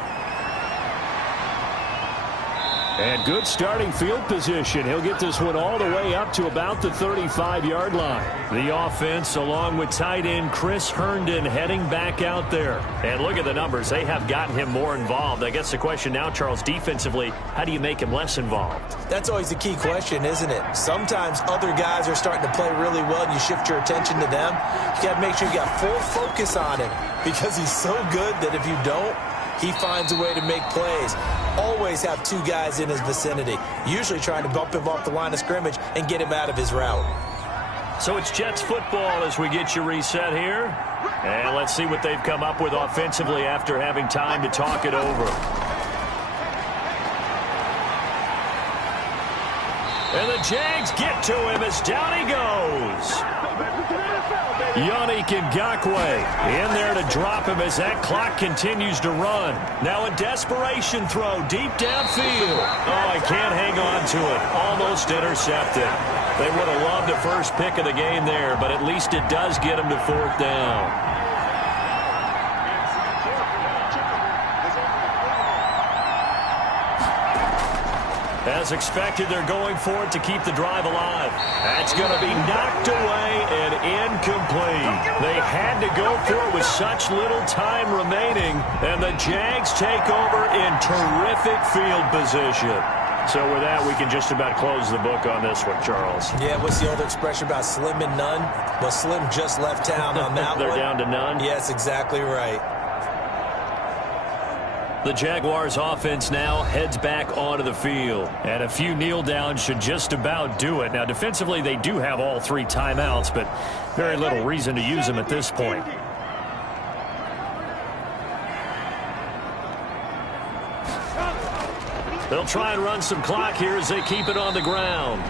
And good starting field position. He'll get this one all the way up to about the 35-yard line. The offense, along with tight end Chris Herndon, heading back out there. And look at the numbers. They have gotten him more involved. I guess the question now, Charles, defensively, how do you make him less involved? That's always the key question, isn't it? Sometimes other guys are starting to play really well, and you shift your attention to them. You got to make sure you got full focus on him because he's so good that if you don't, he finds a way to make plays. Always have 2 guys in his vicinity, usually trying to bump him off the line of scrimmage and get him out of his route. So it's Jets football as we get you reset here. And let's see what they've come up with offensively after having time to talk it over. And the Jags get to him as down he goes. Yannick Ngakoue in there to drop him as that clock continues to run. Now a desperation throw deep downfield. Oh, I can't hang on to it. Almost intercepted. They would have loved the first pick of the game there, but at least it does get them to 4th down. As expected, they're going for it to keep the drive alive. That's going to be knocked away and incomplete. They had to go for it with such little time remaining, and the Jags take over in terrific field position. So with that, we can just about close the book on this one, Charles. Yeah, what's the old expression about slim and none? Well, Slim just left town on that They're one. down to none? Yes, exactly right. The Jaguars offense now heads back onto the field. And a few kneel downs should just about do it. Now, defensively, they do have all 3 timeouts, but very little reason to use them at this point. They'll try and run some clock here as they keep it on the ground.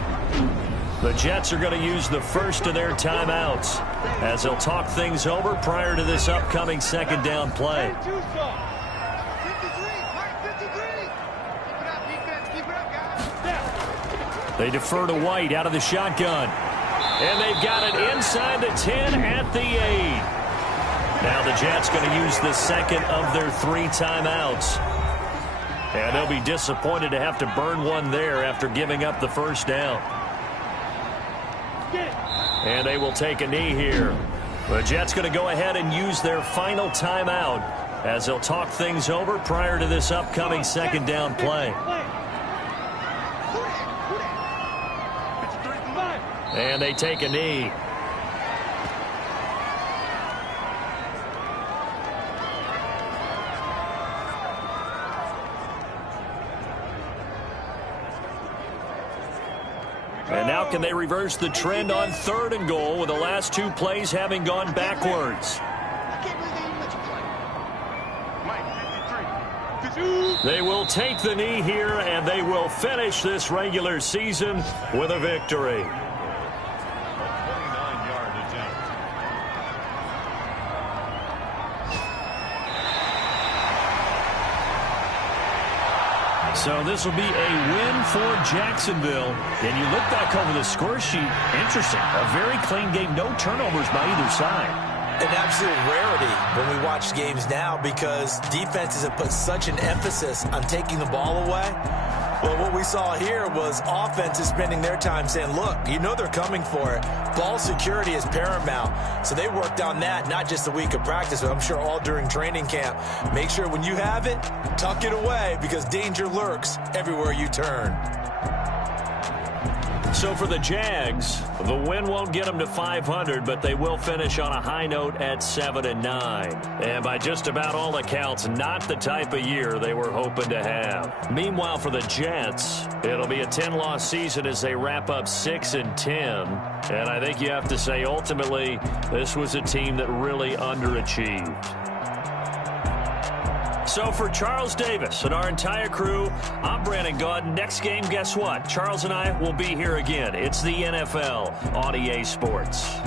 The Jets are going to use the first of their timeouts as they'll talk things over prior to this upcoming 2nd down play. They defer to White out of the shotgun. And they've got it inside the 10 at the 8. Now the Jets going to use the second of their 3 timeouts. And they'll be disappointed to have to burn one there after giving up the first down. And they will take a knee here. The Jets going to go ahead and use their final timeout as they'll talk things over prior to this upcoming second down play. And they take a knee. And now can they reverse the trend on 3rd and goal with the last 2 plays having gone backwards? They will take the knee here, and they will finish this regular season with a victory. So this will be a win for Jacksonville. And you look back over the score sheet, interesting. A very clean game, no turnovers by either side. An absolute rarity when we watch games now because defenses have put such an emphasis on taking the ball away. Well, what we saw here was offenses spending their time saying, look, you know they're coming for it. Ball security is paramount. So they worked on that, not just a week of practice, but I'm sure all during training camp. Make sure when you have it, tuck it away because danger lurks everywhere you turn. So for the Jags, the win won't get them to 500, but they will finish on a high note at 7-9. And by just about all accounts, not the type of year they were hoping to have. Meanwhile, for the Jets, it'll be a 10-loss season as they wrap up 6-10. And I think you have to say, ultimately, this was a team that really underachieved. So for Charles Davis and our entire crew, I'm Brandon Gaud. Next game, guess what? Charles and I will be here again. It's the NFL on EA Sports.